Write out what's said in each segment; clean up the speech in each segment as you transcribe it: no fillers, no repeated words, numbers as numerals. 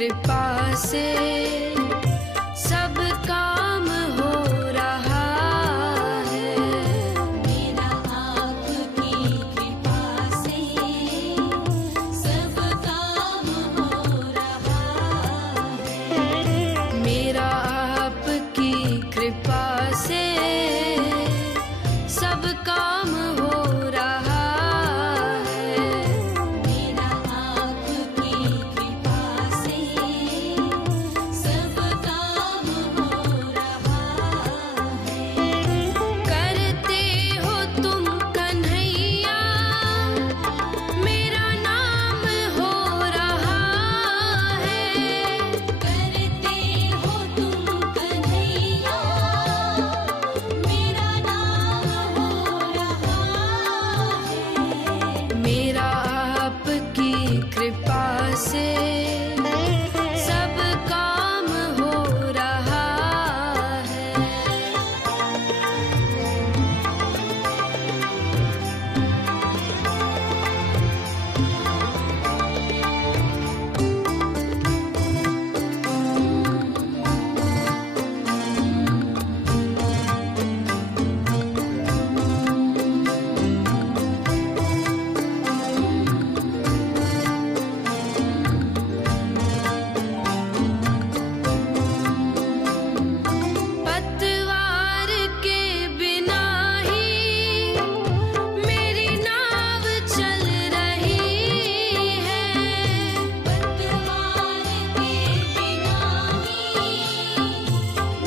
कृपा से सब काम हो रहा है। मेरा आपकी कृपा से सब काम हो रहा है। मेरा आपकी कृपा से सब काम हो रहा है। मेरा आपकी कृपा से सब काम हो रहा है। करते हो तुम कन्हैया मेरा नाम हो रहा है। करते हो तुम कन्हैया मेरा नाम हो रहा है। मेरा आपकी कृपा से सब काम हो रहा है। पतवार के बिना ही मेरी नाव चल रही है। पतवार के बिना ही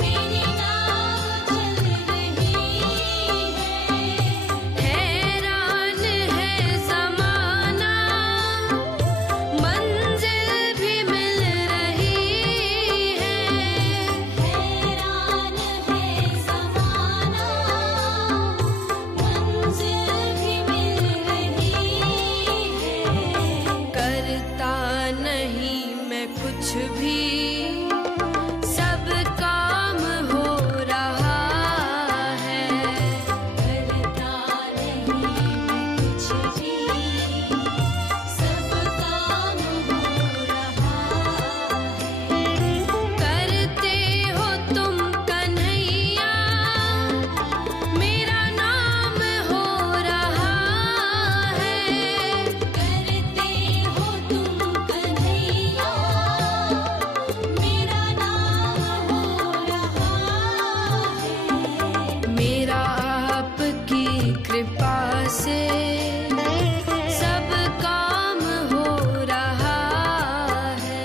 मेरी नाव चल रही है। हैरान है ज़माना मंजिल भी मिल रही है। हैरान है ज़माना मंजिल भी मिल रही है। करता नहीं मैं कुछ भी सब काम हो रहा है। करता नहीं मैं कुछ भी सब काम हो रहा है। करते हो तुम कन्हैया मेरा नाम हो रहा है। करते हो तुम कन्हैया मेरा नाम हो रहा है। मेरा आपकी कृपा से सब काम हो रहा है।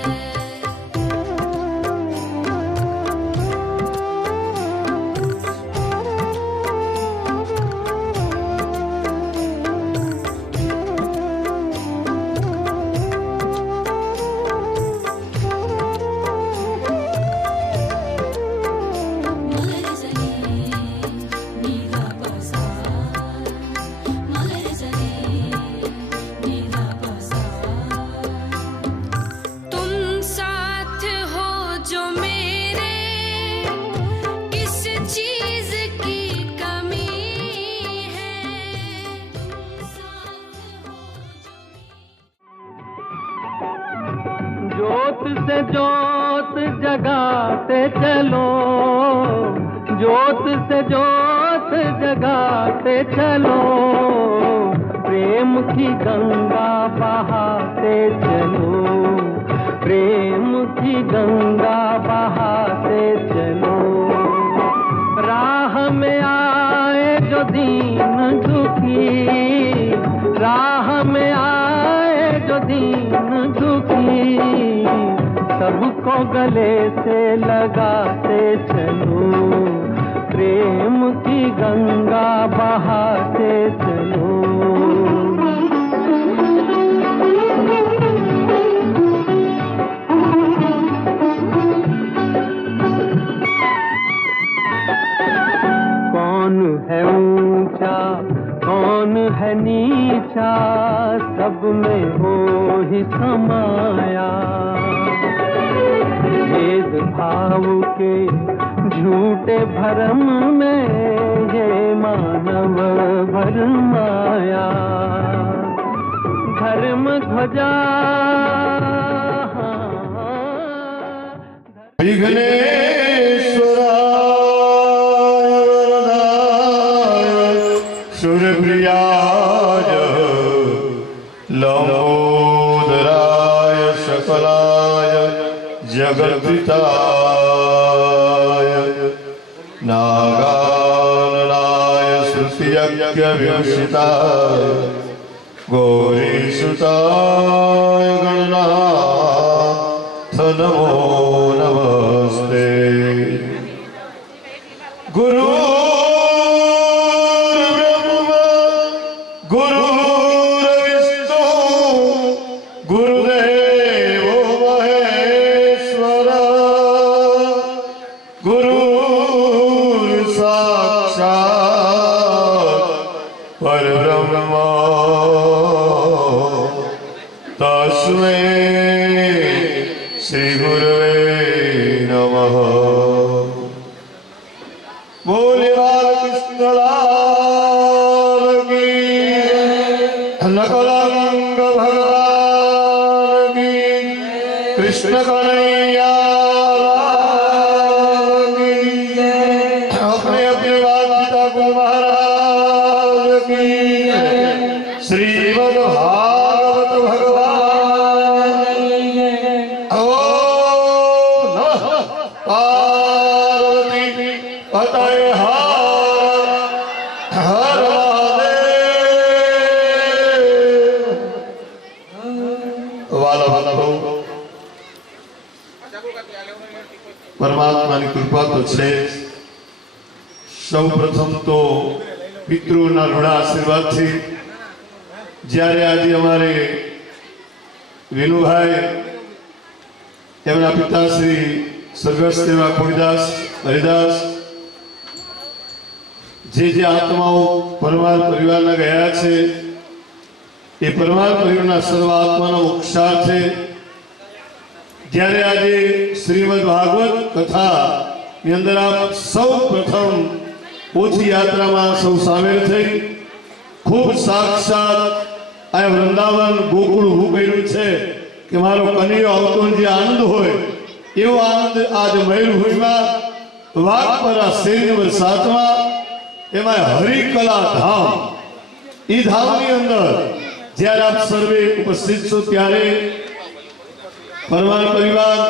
मगर जले नीला बसार, मगर जले नीला बसार। तुम साथ हो जो मेरे किस चीज की कमी है। तुम साथ हो जो ज्योत से ज्योत जगाते चलो, ज्योत से ज्योत जगाते चलो, प्रेम की गंगा बहाते चलो, प्रेम की गंगा बहाते चलो। राह में आए जो दीन दुखी, राह में आए जो दीन दुखी, सबको गले से लगाते चलो, प्रेम की गंगा बहाते चलो। कौन है ऊंचा कौन है नीचा, सब में हो ही समाया। भेद भाव के झूठे भरम में ये मानव भरमाया। धर्म ध्वजा विघ्नेश्वराय वरदाय सुरप्रियाय लंबोदराय सकलाय जगद्धिताय नागाननाय श्रुतियज्ञविभूषिताय गौरीसुताय गणनाथ नमो नमस्ते। गुरुर्ब्रह्मा गुरुर्विष्णु गुरुदेवो महेश्वर गुरुर्साक्षात् परब्रह्म तस्मै श्री गुरुवे नमः। बोले बालकृष्ण लाल की, नकलंक भगवान की, कृष्ण कन्हैया लाल की, अपने अपने बाल पिता को महाराज की, श्रीमद् भागवत भगवान ओम नमः पार्वती पतये हर महादेव। वाला परमात्मा की कृपा तो है। सौ प्रथम तो पितृओना ऋण आशीर्वाद थी જ્યારે આજે અમારે વિનુભાઈ એમના પિતાશ્રી સ્વર્ગસ્થ એવા ખોડીદાસ હરિદાસ જે આત્માઓ પરમાર પરિવારના ગયા છે એ પરમાર પરિવારના સર્વ આત્માના મોક્ષાર્થે જ્યારે આજે શ્રીમદ ભાગવત કથાની અંદર આપ સૌ પ્રથમ પોથી યાત્રામાં સૌ સામેલ થઈ ખૂબ સાક્ષાત આ વૃંદાવન ગોકુળ ઊભું કર્યું છે કે મારો કનૈયો આવતો જે આનંદ હોય એવો આનંદ આજ મયુરભૂમિમાં વાઘપરા શેરી નંબર 7માં એમાં હરિકલા ધામ એ ધામની અંદર જ્યારે આપ સર્વે ઉપસ્થિત છો ત્યારે પરમાર પરિવાર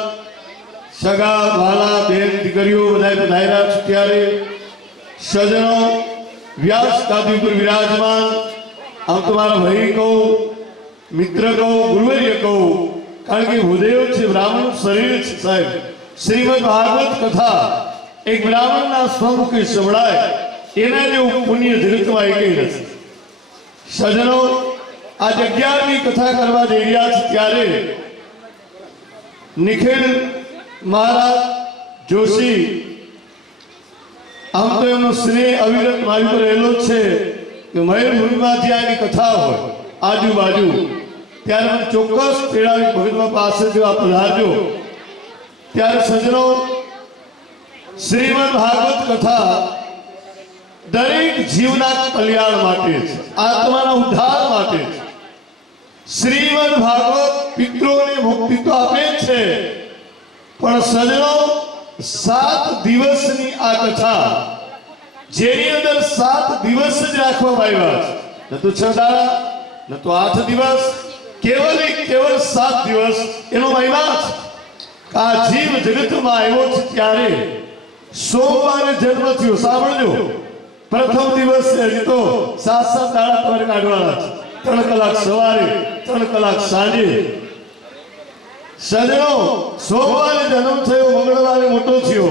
સગા વાલા બેન દીકરીઓ બધા પધાર્યા છો ત્યારે સજનો व्यास गादी पर विराजमान हम तुम्हारा भाई कहो मित्र कहो गुरुवर्य कहो कारण के भूदेव छे ब्राह्मण शरीर छे साहेब श्रीमद् भागवत कथा एक ब्राह्मण ना स्वमुखी संभळाय एना जेवुं पुण्य जगतमां एकेय नथी। सजनो आज 11મી कथा करवा जई रह्या छे त्यारे निखिल महाराज जोशी आम तो एमनो स्नेह अविरत मारी पर रहेलो छे कि मयूरभूमिमां जे आनी कथा होय आजूबाजू त्यारे मने चोक्कस तेड़ावी भगतबा पासे जो आप पधारजो। त्यारे सजनो श्रीमद् भागवत कथा दरेक जीवना कल्याण माटे छे, आत्माना उद्धार माटे छे। श्रीमद् भागवत पितरोने मुक्ति तो आपे छे पण सजनो 7 દિવસની આ કથા જેની અંદર 7 દિવસ જ રાખવામાં આવ્યા છે, ન તો 6 દાડા ન તો 8 દિવસ, કેવલ 7 દિવસ એનો મહિમા છે। આ જીવ જગતમાં આવ્યો છે ત્યારે સોમવારે જન્મ થયો। સાંભળજો, પ્રથમ દિવસ હજી તો 7 દાડા તમારે કાઢવાના છે। 3 કલાક સવારે 3 કલાક સાંજે। સજનો સોમવારે જન્મ થયો, મંગળવારે મોટો થયો,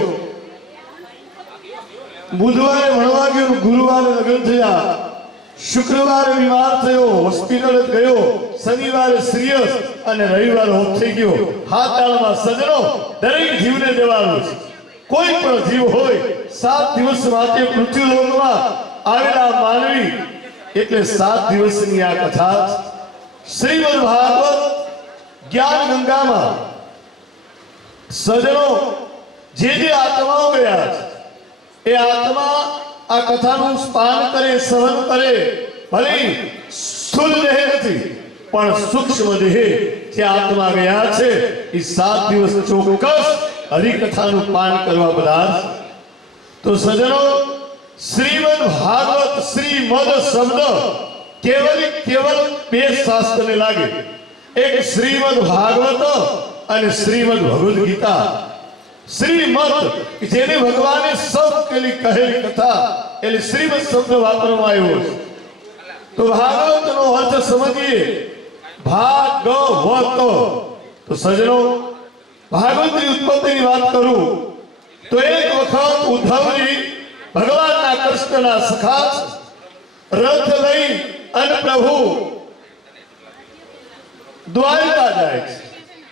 બુધવારે ભણવા ગયો, ગુરુવારે લગ્ન થયા, શુક્રવારે બીમાર થયો, હોસ્પિટલ ગયો, શનિવારે સિરિયસ અને રવિવારે ઓફ થઈ ગયો। હાથ તાળમાં સજનો દરેક જીવને દેવાનું છે। કોઈ પણ જીવ હોય 7 દિવસ માટે પૃથ્વીલોકમાં આવેલા માનવી એટલે 7 દિવસની આ કથા શ્રીમદ્ ભાગવત ज्ञान गंगा में सजनो जे आत्माओं गया ए आत्मा आ कथा पान करे सहन करे भले स्थूल देह नहीं पण सूक्ष्म देह जे आत्मा गया छे ई 7 दिवस चौक्कस હરિકથાનું પાન કરવા બધા તો સજનો શ્રીમદ ભાગવત શ્રીમદ શબ્દ કેવલ બે શાસ્ત્રને લાગે એક શ્રીમદ ભાગવત અને શ્રીમદ ભગવદ ગીતા શ્રીમદ જેને ભગવાને સૌ કેલી કહેલી કથા એટલે શ્રીમદ શબ્દ વાપરવામાં આવ્યો છે તો ભાગવતનો અર્થ સમજીએ ભાગવત તો સજનો ભાગવતની ઉત્પત્તિની વાત કરું તો એક વખત ઉદ્ધવજી ભગવાનના કૃષ્ણના સખા રથ લઈ અને પ્રભુ દ્વારકા જાય છે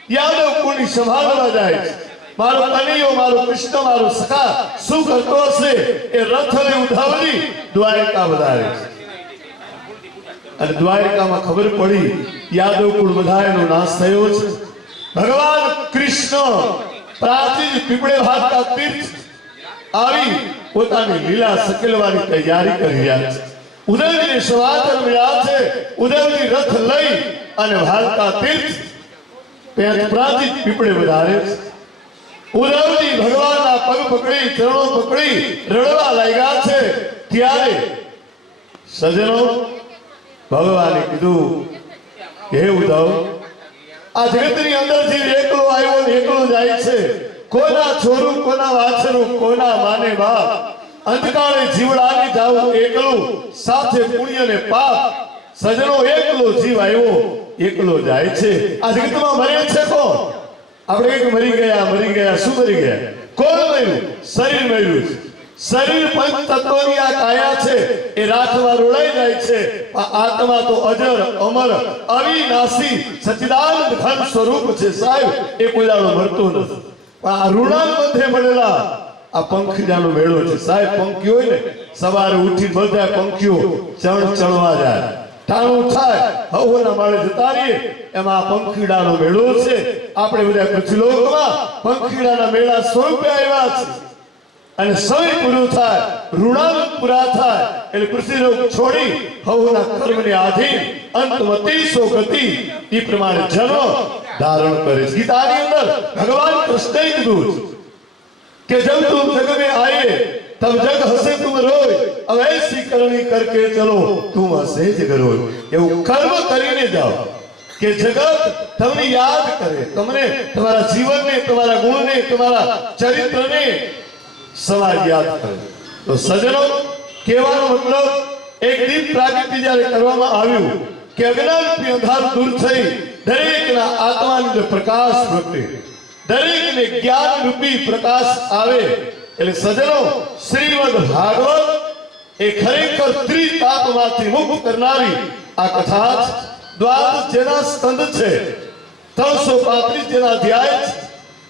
યાદવ કુળની સંભાળવા જાય છે મારો કનૈયો મારો કૃષ્ણ મારો સખા શું કરતો હશે એ રથ લઈ ઉદ્ધવજી દ્વારકા વધારે છે અને દ્વારકામાં ખબર પડી યાદવ કુળ બધાનો નાશ થયો છે ભગવાન કૃષ્ણ પ્રાચીન પીપળે ભાગતા તીર્થ આવી પોતાની લીલા સકેલવાની તૈયારી કરી રહ્યા છે ઉદયની સમાચાર મળ્યા છે ઉદયની રથ લઈ અને ભાગતા તીર્થ પ્રાચીન પીપળે વધારે છે ઉદયજી ભગવાનના પગ પકડી ચરણો પકડી રડવા લાગ્યા છે ત્યારે સજનો ભગવાને કીધું હે ઉદ્ધવ આ જગતની અંદર જે એકલો આવ્યો ને એકલો જાય છે કોના છોરું કોના વાછરું કોના માને બાપ અંધકારે જીવડાની જાવ એકલું સાથે પુણ્ય ને પાપ સજનો એકલો જીવ આવ્યો એકલો જાય છે આ જગતમાં મરે છે કોણ આપણે એક મરી ગયા શું મરી ગયા કોણ મર્યું શરીર મર્યું શરીર પંચ તત્વોની આ કાયા છે એ રાખમાં રોડાઈ જાય છે આત્મા તો અજર અમર અવિનાશી સચ્ચિદાનંદ ઘન સ્વરૂપ છે સાહેબ એ કોઈ દાડો મરતો નથી પણ આ ઋણાલ મધ્ય મળેલા આ પંખીડાનો મેળો છે સાહેબ પંખી હોય ને સવારે ઉઠી બધા પંખીઓ ચણવા જાય ટાણું થાય હવોના માળે જતા રહીએ એમાં આ પંખીડાનો મેળો છે આપણે બધા પૃથ્વીલોકમાં પંખીડાના મેળા સ્વરૂપે આવ્યા છે અને સમય પૂરું થાય ઋણાંત પૂરા થાય એટલે પૃથ્વીલોક છોડી હવોના કર્મને આધીન અંતમતી સો ગતિ એ પ્રમાણે જન્મ ધારણ કરે છે ગીતાની અંદર ભગવાન કૃષ્ણએ કીધું કે જબ तुम जग में आए तब जग हंसे तुम रोए अब ऐसी करनी करके चलो तुम हंसे जग रोए એવું કર્મ કરીને જાઓ કે જગત તમને યાદ કરે તમને તમારા જીવનને તમારા ગુણને તમારા ચરિત્રને સમાજ યાદ કરે તો સજનો કહેવાનો મતલબ એક દીપ પ્રાગટ્ય જ્યારે કરવામાં આવ્યું કે અજ્ઞાનથી અંધારું દૂર થઈ દરેકના આત્માની અંદર પ્રકાશ પ્રગટે દરેકને જ્ઞાન રૂપી પ્રકાશ આવે એટલે સજનો શ્રીમદ ભાગવત એ ખરેખર ત્રિતાપમાંથી મુક્ત કરનારી આ કથા દ્વાદશ જેના સ્કંદ છે 335 જેના અધ્યાય છે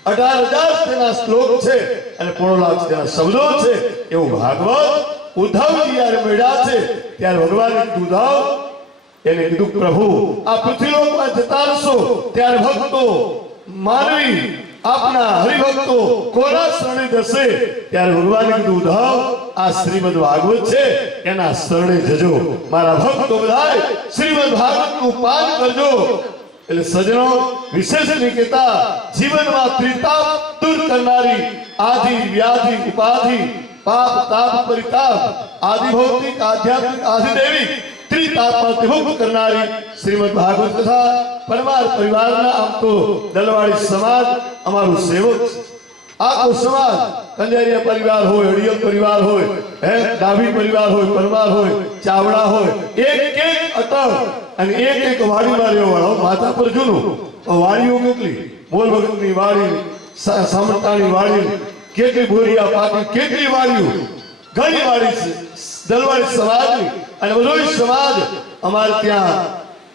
18,000 જેના શ્લોક છે અને 1.5 લાખ જેના શબ્દો છે એવું ભાગવત ઉદ્ધવજી જ્યારે મળ્યા છે ત્યારે ભગવાને ઉદ્ધવ એને કીધું પ્રભુ આ પૃથ્વીલોકમાં જતા રહેશો ત્યારે ભક્તો માનવી આપના હરિભક્તો કોના શરણે જશે ત્યારે ભગવાને કીધું ઉદ્ધવ આ શ્રીમદ ભાગવત છે એના શરણે જજો મારા ભક્તો બધાય શ્રીમદ ભાગવતનું પાન કરજો એટલે સજનો વિશેષ નિકેતા જીવનમાં ત્રિતાપ દૂર કરનારી આદિ વ્યાધિ ઉપાધિ પાપ તાપ પરિતાપ આદિ ભૌતિક આધ્યાત્મિક આદિ દેવી ત્રિતાપમાંથી મુક્ત કરનારી શ્રીમદ ભાગવત કથા પરમાર પરિવારના આમ તો દલવાડી સમાજ અમારું સેવક આખો સમાજ કંજારિયા પરિવાર હોય અડિયલ પરિવાર હોય ડાભી પરિવાર હોય પરમાર હોય ચાવડા હોય એક અટલ અને એક વાડીમાં રહેવાળો માથા પર જૂનું વાડીઓ કેટલી મોલ ભગતની વાડી સામંતાની વાડી કેટલી બોરિયા પાકી કેટલી વાડીઓ ઘણી વાડી છે દલવાડી સમાજની અને બધો સમાજ અમારે ત્યાં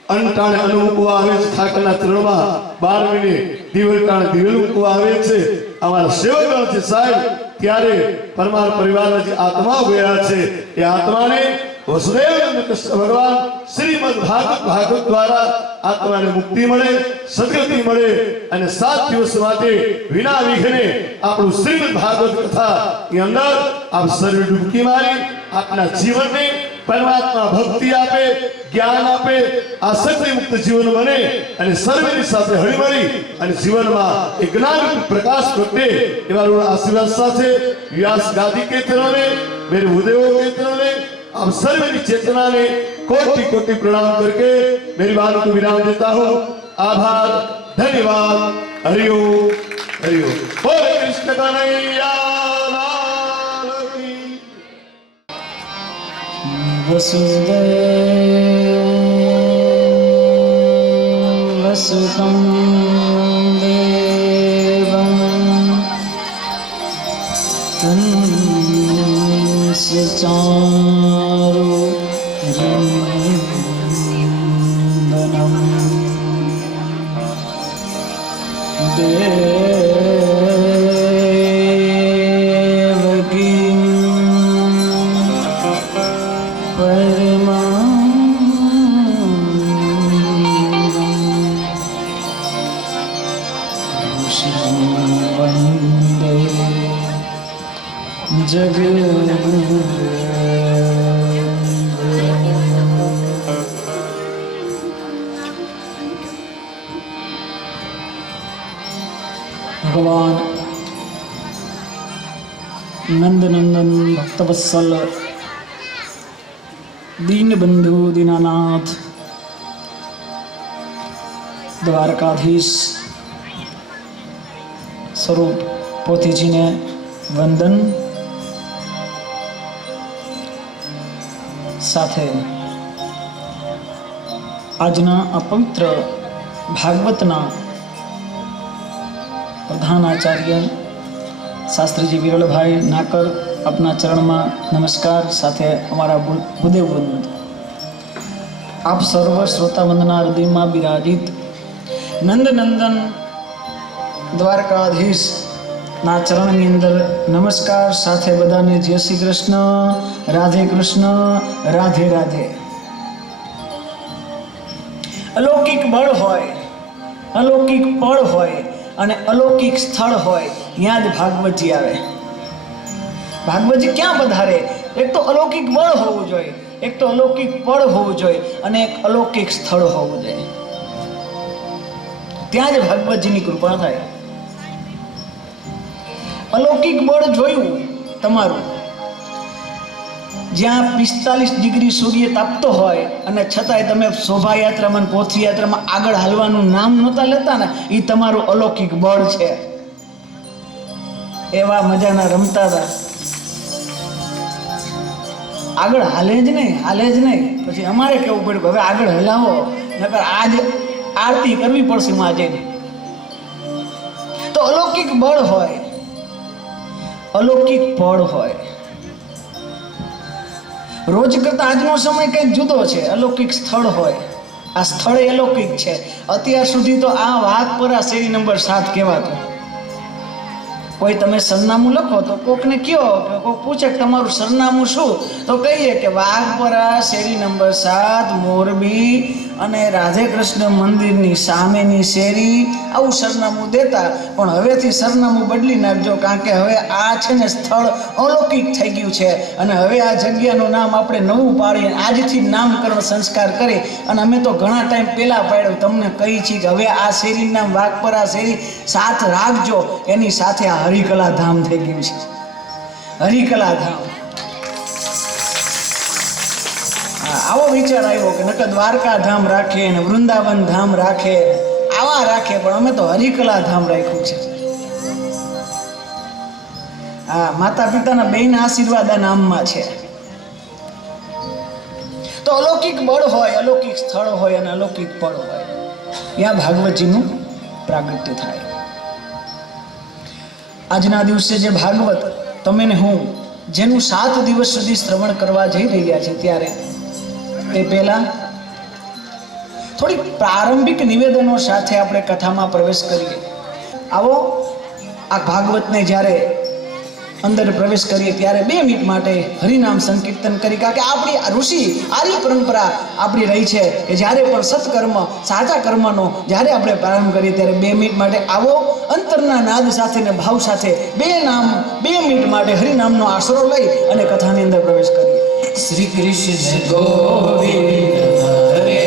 અંટાણે અનુમુકવા આવે છે ઠાકરના ચરણમાં 12 મહિને દિવલટાણે દિવેલ મૂકવા આવે છે અમારા સેવકગણ છે સાહેબ ત્યારે પરમાર પરિવારના જે આત્માઓ ગયા છે એ આત્માને વસુદેવ કૃષ્ણ ભગવાન શ્રીમદ ભાગવત દ્વારા આત્માને મુક્તિ મળે સદગતિ મળે અને 7 દિવસ માટે વિના વિઘ્ને આપણું શ્રીમદ ભાગવત કથા ની અંદર આપ સર્વે ડૂબકી મારી આપના જીવનને પરમાત્મા ભક્તિ આપે, જ્ઞાન આપે, આસક્તિ મુક્ત જીવન બને અને સર્વની સાથે હળીમળી અને જીવનમાં એક જ્ઞાન પ્રકાશ પ્રગટે એવા આશીર્વાદ સાથે વ્યાસ ગાદી કીર્તનોને, मेरे भूदेवों कीर्तनों ने आप सर्व की चेतना ने कोटि कोटि प्रणाम करके मेरी बात को विराम देता हूँ। आभार, धन्यवाद, हरिओम हरिओम। बोले कृष्ण कन्हैया लाल की। वसुदेवसुतं देवं चारु नन्दनं देवकीं परमानन्दं वन्दे भगवान नंदनंदन भक्तवत्सल दीनबंधु दीनानाथ द्वारकाधीश स्वरूप पोथीजी ने वंदन साथे आजना अपवित्र भागवतना प्रधान आचार्य शास्त्रीजी विरलभाई नाकर अपना चरण में नमस्कार साथे अमारा भूदेव वंद आप सर्व श्रोता वंदना हृदय में विराजित नंदनंदन द्वारकाधीश ना चरण ની અંદર નમસ્કાર સાથે બધાને જય શ્રી કૃષ્ણ, રાધે કૃષ્ણ, રાધે રાધે। અલૌકિક બળ હોય, અલૌકિક પળ હોય અને અલૌકિક સ્થળ હોય ત્યાં જ ભાગવતજી આવે। ભાગવતજી ક્યાં પધારે? એક તો અલૌકિક બળ હોવું જોઈએ, એક તો અલૌકિક પળ હોવું જોઈએ અને એક અલૌકિક સ્થળ હોવું જોઈએ, ત્યાં જ ભાગવતજીની કૃપા થાય। अलौकिक बळ जोयुं तमारुं ज्यां 45 डिग्री सूर्य तापतो होय अने छतांय तमे शोभायात्रामां पोथयात्रामां आगळ हालवानुं नाम नहोता लेता ने ई तमारुं अलौकिक बळ छे। एवा मजाना रमता हता, आगळ हाले ज नहीं पछी अमारे केवुं पड्युं हवे आगळ हलावो नकर आज आरती करवी पड़शे माजेनी। तो अलौकिक बळ होय, अलौकिक पळ होय। रोज करता आजनो समय कंईक जुदो छे। अलौकिक स्थळ होय, आ स्थळ अलौकिक छे। અત્યાર સુધી તો આ વાઘપરા શેરી નંબર 7 કહેવાતો। કોઈ તમે સરનામું લખો તો કોકને કયો કે કોક પૂછે કે તમારું સરનામું શું, તો કહીએ કે વાઘપરા શેરી નંબર 7 મોરબી અને રાધે કૃષ્ણ મંદિરની સામેની શેરી, આવું સરનામું દેતા। પણ હવેથી સરનામું બદલી નાખજો, કારણ કે હવે આ છે ને સ્થળ અલૌકિક થઈ ગયું છે અને હવે આ જગ્યાનું નામ આપણે નવું પાડીએ, આજથી નામકરણ સંસ્કાર કરી અને અમે તો ઘણા ટાઈમ પહેલાં પાડ્યું, તમને કહી છીએ કે હવે આ શેરીનું નામ વાઘપરા શેરી 7 રાખજો। એની સાથે આ હરિકલા ધામ થઈ ગયું છે, હરિકલા ધામ। આવો વિચાર આવ્યો કે નકર દ્વારકા ધામ રાખે ને વૃંદાવન ધામ રાખે, આવા રાખે, પણ અમે તો હરિકલા ધામ રાખ્યું છે। હા, માતા પિતાના બેયના આશીર્વાદ આ નામમાં છે। તો અલૌકિક બળ હોય, અલૌકિક સ્થળ હોય અને અલૌકિક પળ હોય, ત્યાં ભાગવતજીનું પ્રાગટ્ય થાય। આજના દિવસે જે ભાગવત તમે ને હું જેનું 7 દિવસ સુધી શ્રવણ કરવા જઈ રહ્યા છે, ત્યારે એ પહેલા થોડી પ્રારંભિક નિવેદનો સાથે આપણે કથામાં પ્રવેશ કરીએ। આવો આ ભાગવતને જ્યારે અંદર પ્રવેશ કરીએ ત્યારે 2 મિનિટ માટે હરિનામ સંકીર્તન કરી, કારણ કે આપણી આ ઋષિ આર્ય પરંપરા આપણી રહી છે કે જ્યારે પણ સત્કર્મ સાચા કર્મનો જ્યારે આપણે પ્રારંભ કરીએ ત્યારે 2 મિનિટ માટે આવો અંતરના નાદ સાથે ને ભાવ સાથે 2 મિનિટ માટે હરિનામનો આશરો લઈ અને કથાની અંદર પ્રવેશ કરીએ. શ્રી કૃષ્ણ ગોવિંદ હરે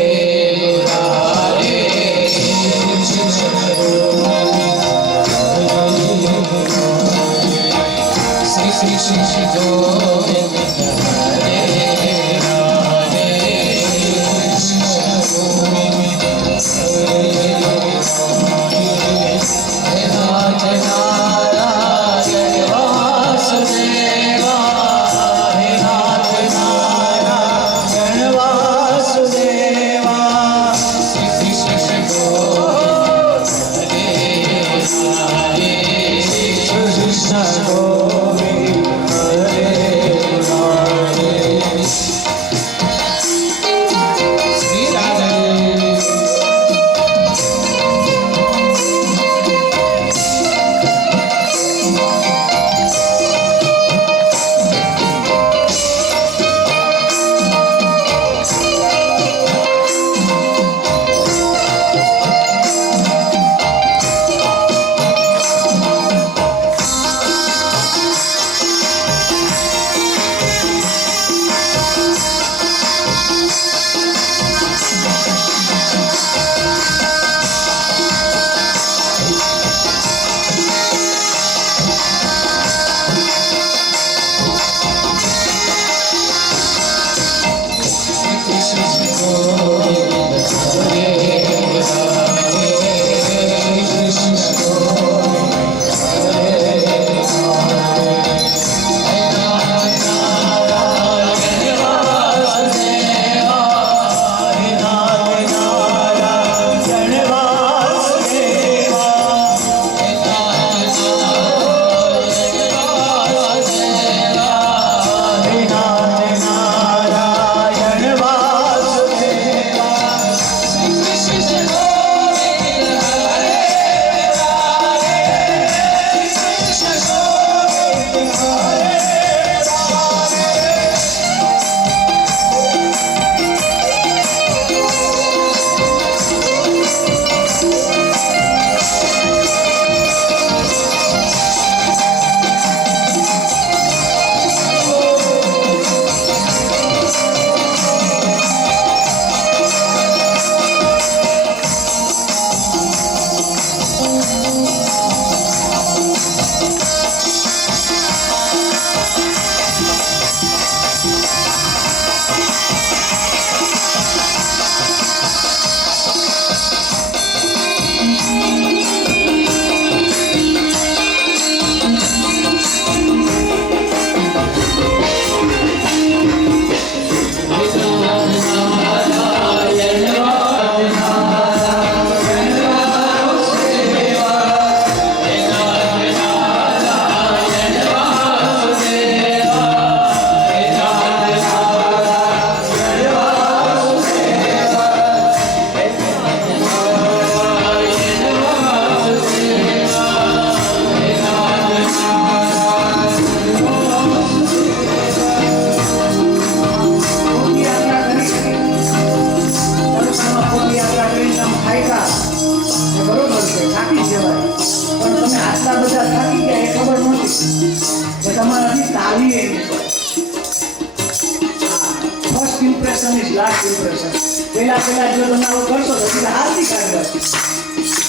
impression is last impression. પહેલા જો તમે આવું કરશો તો સીધા હાર્દિક આગળ.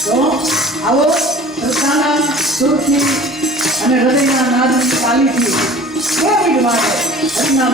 તો આવો શ્રદ્ધાના સુરથી અને હૃદયના નાદની તાલીથી 2 મિનિટ માટે હરિનામ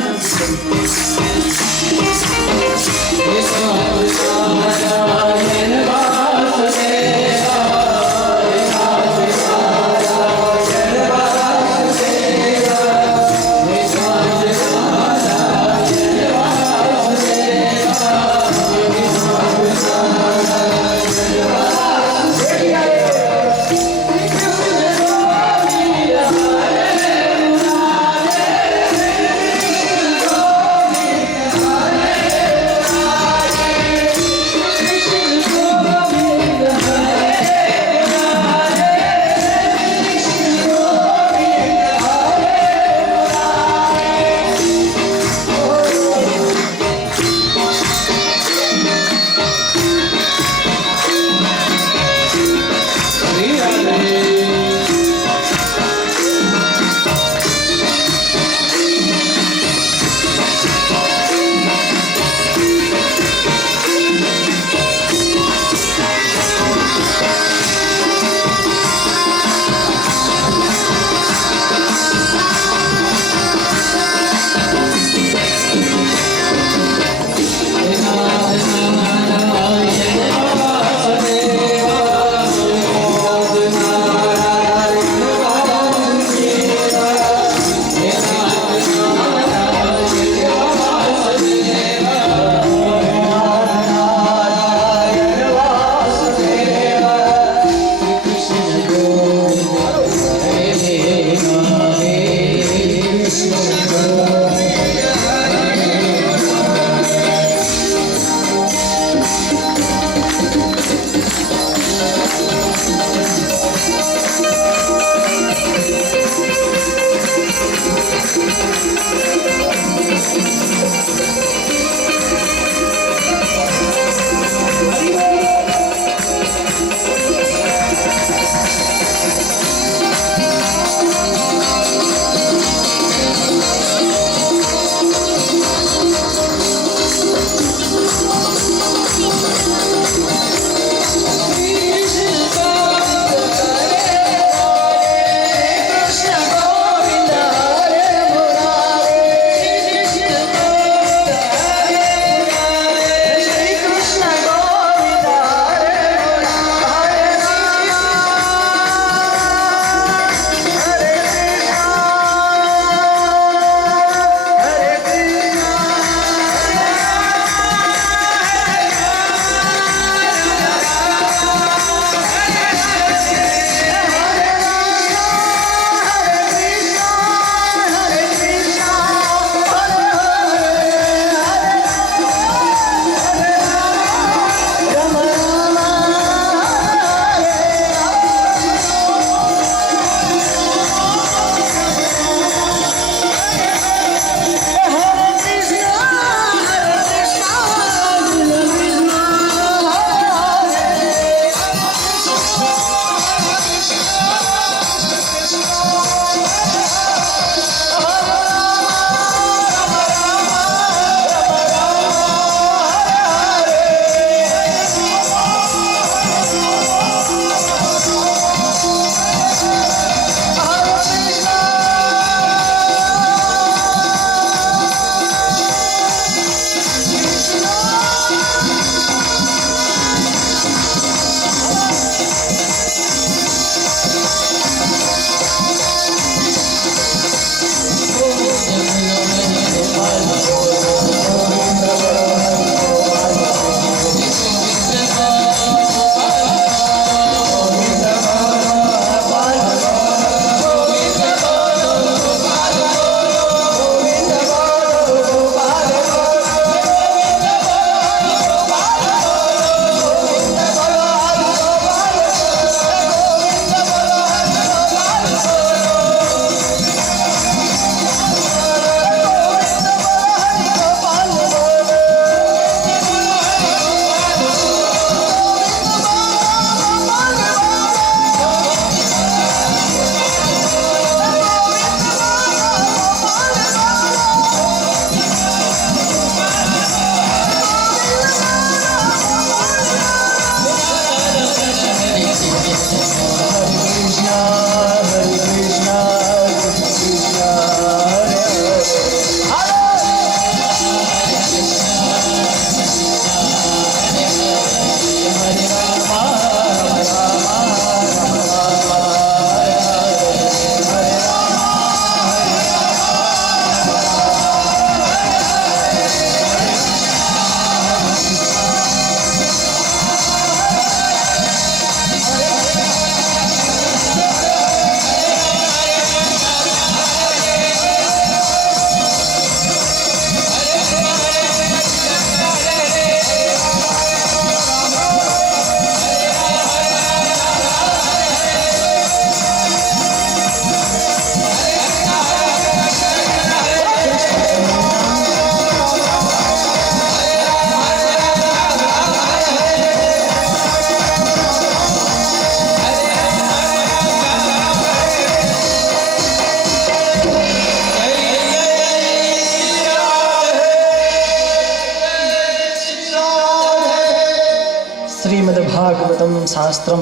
श्रीमद्भागवतं शास्त्रं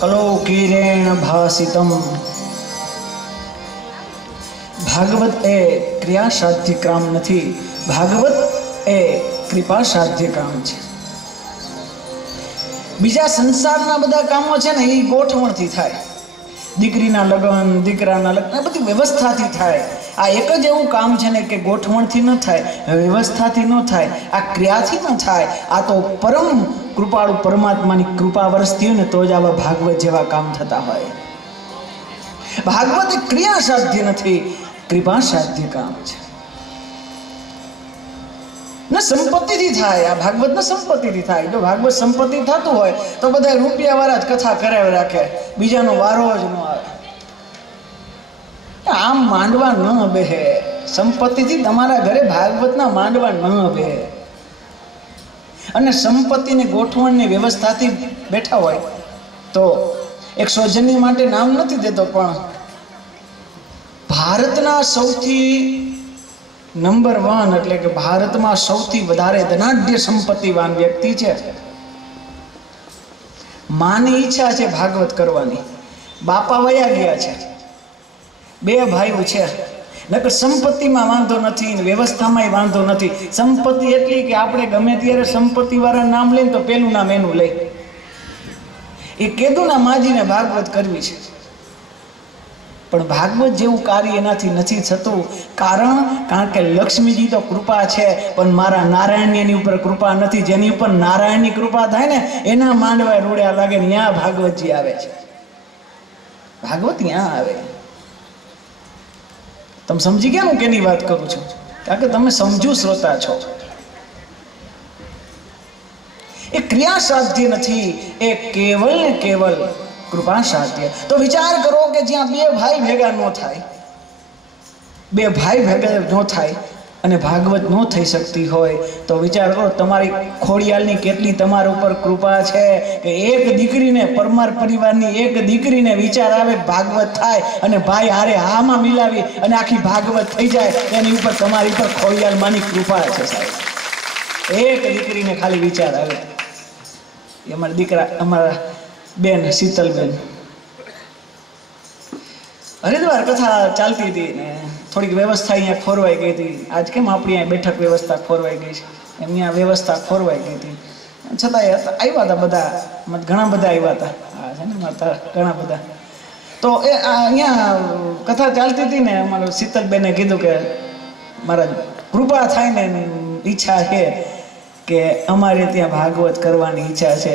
कलौकीरेण भासितं। ભાગવત એ ક્રિયાસાધ્ય કામ નથી, ભાગવત એ કૃપાસાધ્ય કામ છે. બીજા સંસારના બધા કામો છે ને એ ગોઠવણથી થાય. દીકરીના લગ્ન, દીકરાના લગ્ન, આ બધી વ્યવસ્થાથી થાય. આ એક જ એવું કામ છે ને કે ગોઠવણથી ન થાય, વ્યવસ્થાથી ન થાય, આ ક્રિયાથી ન થાય. આ તો પરમ કૃપાળુ પરમાત્માની કૃપા વરસતી હોય ને તો જ આવા ભાગવત જેવા કામ થતા હોય. ભાગવત એ ક્રિયાસાધ્ય નથી, કૃપાસાધ્ય કામ છે. ને સંપત્તિથી થાય. આ ભાગવત ને સંપત્તિથી થાય. જો ભાગવત સંપત્તિ થતું હોય તો બધા રૂપિયા વાળા જ કથા કરાવી રાખે, બીજાનો વારો જ ન આવે. આમ માંડવા ન બેહે. સંપત્તિથી તમારા ઘરે ભાગવતના માંડવા ન બેહે. અને સંપત્તિની ગોઠવણની વ્યવસ્થાથી બેઠા હોય તો એક સૌજન્ય માટે નામ નથી દેતો, પણ ભારતના સૌથી નંબર 1 એટલે કે ભારતમાં સૌથી વધારે ધનાઢ્ય સંપત્તિવાન વ્યક્તિ છે. માની ઈચ્છા છે ભાગવત કરવાની, બાપા વયા ગયા છે, 2 ભાઈઓ છે. નકર સંપત્તિમાં વાંધો નથી, વ્યવસ્થામાં વાંધો નથી. સંપત્તિ એટલી કે આપણે ગમે ત્યારે સંપત્તિવાળા નામ લઈને તો પેલું નામ એનું લઈ. એ કેદુના માજીને ભાગવત કરવી છે, પણ ભાગવત જેવું કાર્ય એનાથી નથી થતું. કારણ કે લક્ષ્મીજી તો કૃપા છે, પણ મારા નારાયણની એની ઉપર કૃપા નથી. જેની ઉપર નારાયણની કૃપા થાય ને એના માંડવા રૂડ્યા લાગે ને ત્યાં ભાગવતજી આવે છે. ભાગવત ત્યાં આવે. તમે સમજી ગયા હું કેની વાત કરું છું? કારણ કે તમે સમજુ શ્રોતા છો. એ ક્રિયા સાધ્ય નથી, એ કેવલ ને કેવલ કૃપા સાધ્ય. તો વિચાર કરો કે જ્યાં 2 ભાઈ ભેગા ન થાય, 2 ભાઈ ભેગા ન થાય અને ભાગવત ન થઈ શકતી હોય તો વિચાર કરો તમારી ખોડિયાલની કેટલી તમારા ઉપર કૃપા છે કે એક દીકરીને, પરમાર પરિવારની એક દીકરીને વિચાર આવે ભાગવત થાય અને ભાઈ હારે હામાં મિલાવી અને આખી ભાગવત થઈ જાય. એની ઉપર તમારી ઉપર ખોડિયાલ માની કૃપા છે સાહેબ. એક દીકરીને ખાલી વિચાર આવે. એ અમારા દીકરા, અમારા બેન શીતલબેન હરિદ્વાર કથા ચાલતી હતી ને થોડીક વ્યવસ્થા અહીંયા ખોરવાઈ ગઈ હતી. આજ કેમ આપણી અહીંયા બેઠક વ્યવસ્થા ખોરવાઈ ગઈ છે, એમની આ વ્યવસ્થા ખોરવાઈ ગઈ હતી. છતાંય આવ્યા હતા બધા, ઘણા બધા આવ્યા હતા. હા છે ને માતા, ઘણા બધા. તો એ અહીંયા કથા ચાલતી હતી ને અમારું શીતલબેને કીધું કે મારા કૃપા થાય ને ઈચ્છા છે કે અમારે ત્યાં ભાગવત કરવાની ઈચ્છા છે.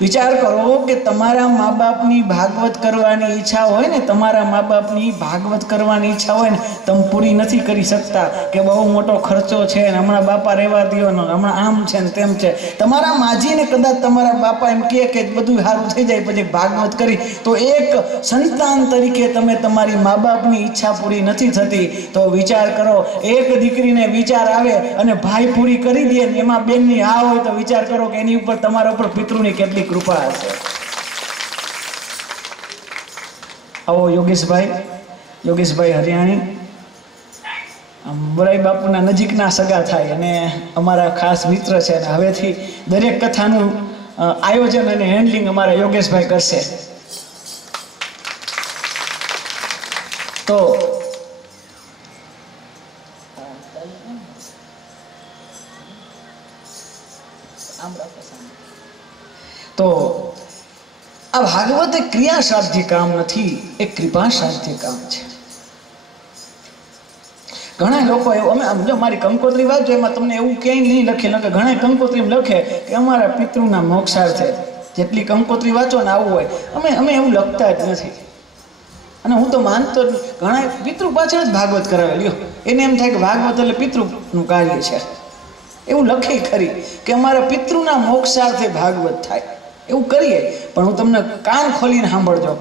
વિચાર કરો કે તમારા મા બાપની ભાગવત કરવાની ઈચ્છા હોય ને, તમારા મા બાપની ભાગવત કરવાની ઈચ્છા હોય ને, તમે પૂરી નથી કરી શકતા કે બહુ મોટો ખર્ચો છે ને હમણાં બાપા રહેવા દો ને હમણાં આમ છે ને તેમ છે. તમારા માજીને કદાચ તમારા બાપા એમ કહે કે બધું સારું થઈ જાય પછી ભાગવત કરી, તો એક સંતાન તરીકે તમે તમારી મા બાપની ઈચ્છા પૂરી નથી થતી. તો વિચાર કરો, એક દીકરીને વિચાર આવે અને ભાઈ પૂરી કરી દે ને એમાં બેનની હા હોય તો વિચાર કરો કે એની ઉપર તમારા ઉપર પિતૃની કેટલી કૃપા હશે. આવો યોગેશભાઈ હરિયાણી બોરાઈ બાપુના નજીકના સગા થાય અને અમારા ખાસ મિત્ર છે. અને હવેથી દરેક કથાનું આયોજન અને હેન્ડલિંગ અમારા યોગેશભાઈ કરશે. તો આ ભાગવત એ ક્રિયા સાધ્ય કામ નથી, એ કૃપા સાધ્ય કામ છે. ઘણા લોકો અમે જો મારી કંકોત્રી વાંચો એમાં તમને એવું ક્યાંય નહીં લખેલું કે ઘણા કંકોત્રી લખે કે અમારા પિતૃના મોક્ષાર્થે. જેટલી કંકોત્રી વાંચો ને આવું હોય. અમે એવું લખતા જ નથી. અને હું તો માનતો ઘણા પિતૃ પાછળ જ ભાગવત કરાવે લ્યો. એને એમ થાય કે ભાગવત એટલે પિતૃનું કાર્ય છે. એવું લખે ખરી કે અમારા પિતૃના મોક્ષાર્થે ભાગવત થાય, એવું કરીએ. પણ હું તમને કાન ખોલીને સાંભળજો,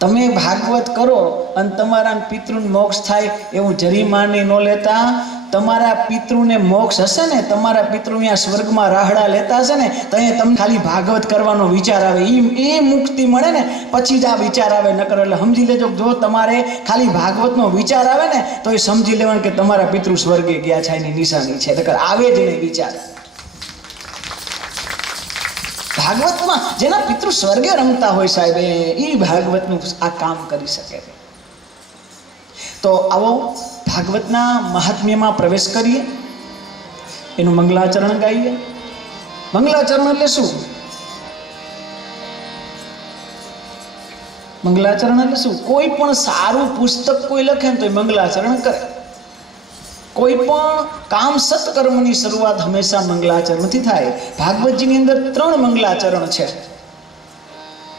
તમે ભાગવત કરો અને તમારા પિતૃને મોક્ષ થાય એવું જરી માની ન લેતા. તમારા પિતૃને મોક્ષ હશે ને, તમારા પિતૃ અહીંયા સ્વર્ગમાં રાહડા લેતા હશે ને, તો અહીંયા તમને ખાલી ભાગવત કરવાનો વિચાર આવે. એ મુક્તિ મળે ને પછી જ આ વિચાર આવે. નકર એટલે સમજી લેજો, જો તમારે ખાલી ભાગવતનો વિચાર આવે ને તો એ સમજી લેવાનું કે તમારા પિતૃ સ્વર્ગે ગયા છે, એની નિશાની છે. નકર આવે જ નહીં વિચાર. ભાગવતમાં જેના પિતૃ સ્વર્ગે રમતા હોય સાહેબ એ ભાગવતનું આ કામ કરી શકે. તો આવો ભાગવતના મહાત્મ્યમાં પ્રવેશ કરીએ, એનું મંગલાચરણ ગાઈએ. મંગલાચરણ એટલે શું? મંગલાચરણ એટલે શું? કોઈ પણ સારું પુસ્તક કોઈ લખે ને તો એ મંગલાચરણ કરે. કોઈ પણ કામ સત્કર્મની શરૂઆત હંમેશા મંગલાચરણથી થાય. ભાગવતજીની અંદર 3 મંગલાચરણ છે.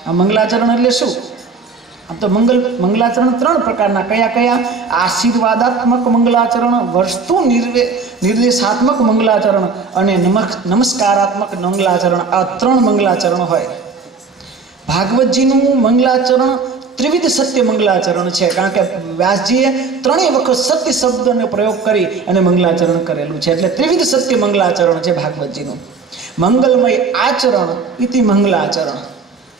આ મંગલાચરણ એટલે શું? આમ તો મંગલાચરણ 3 પ્રકારના. કયા કયા? આશીર્વાદાત્મક મંગલાચરણ, વસ્તુ નિર્દેશાત્મક મંગલાચરણ અને નમસ્કારાત્મક મંગલાચરણ. આ 3 મંગલાચરણ હોય. ભાગવતજીનું મંગલાચરણ ત્રિવિધ સત્ય મંગલાચરણ છે, કારણ કે વ્યાસજીએ 3 વખત સત્ય શબ્દનો પ્રયોગ કરી અને મંગલાચરણ કરેલું છે. એટલે ત્રિવિધ સત્ય મંગલાચરણ છે ભાગવતજીનું. મંગલમય આચરણ ઇતિ મંગલાચરણ.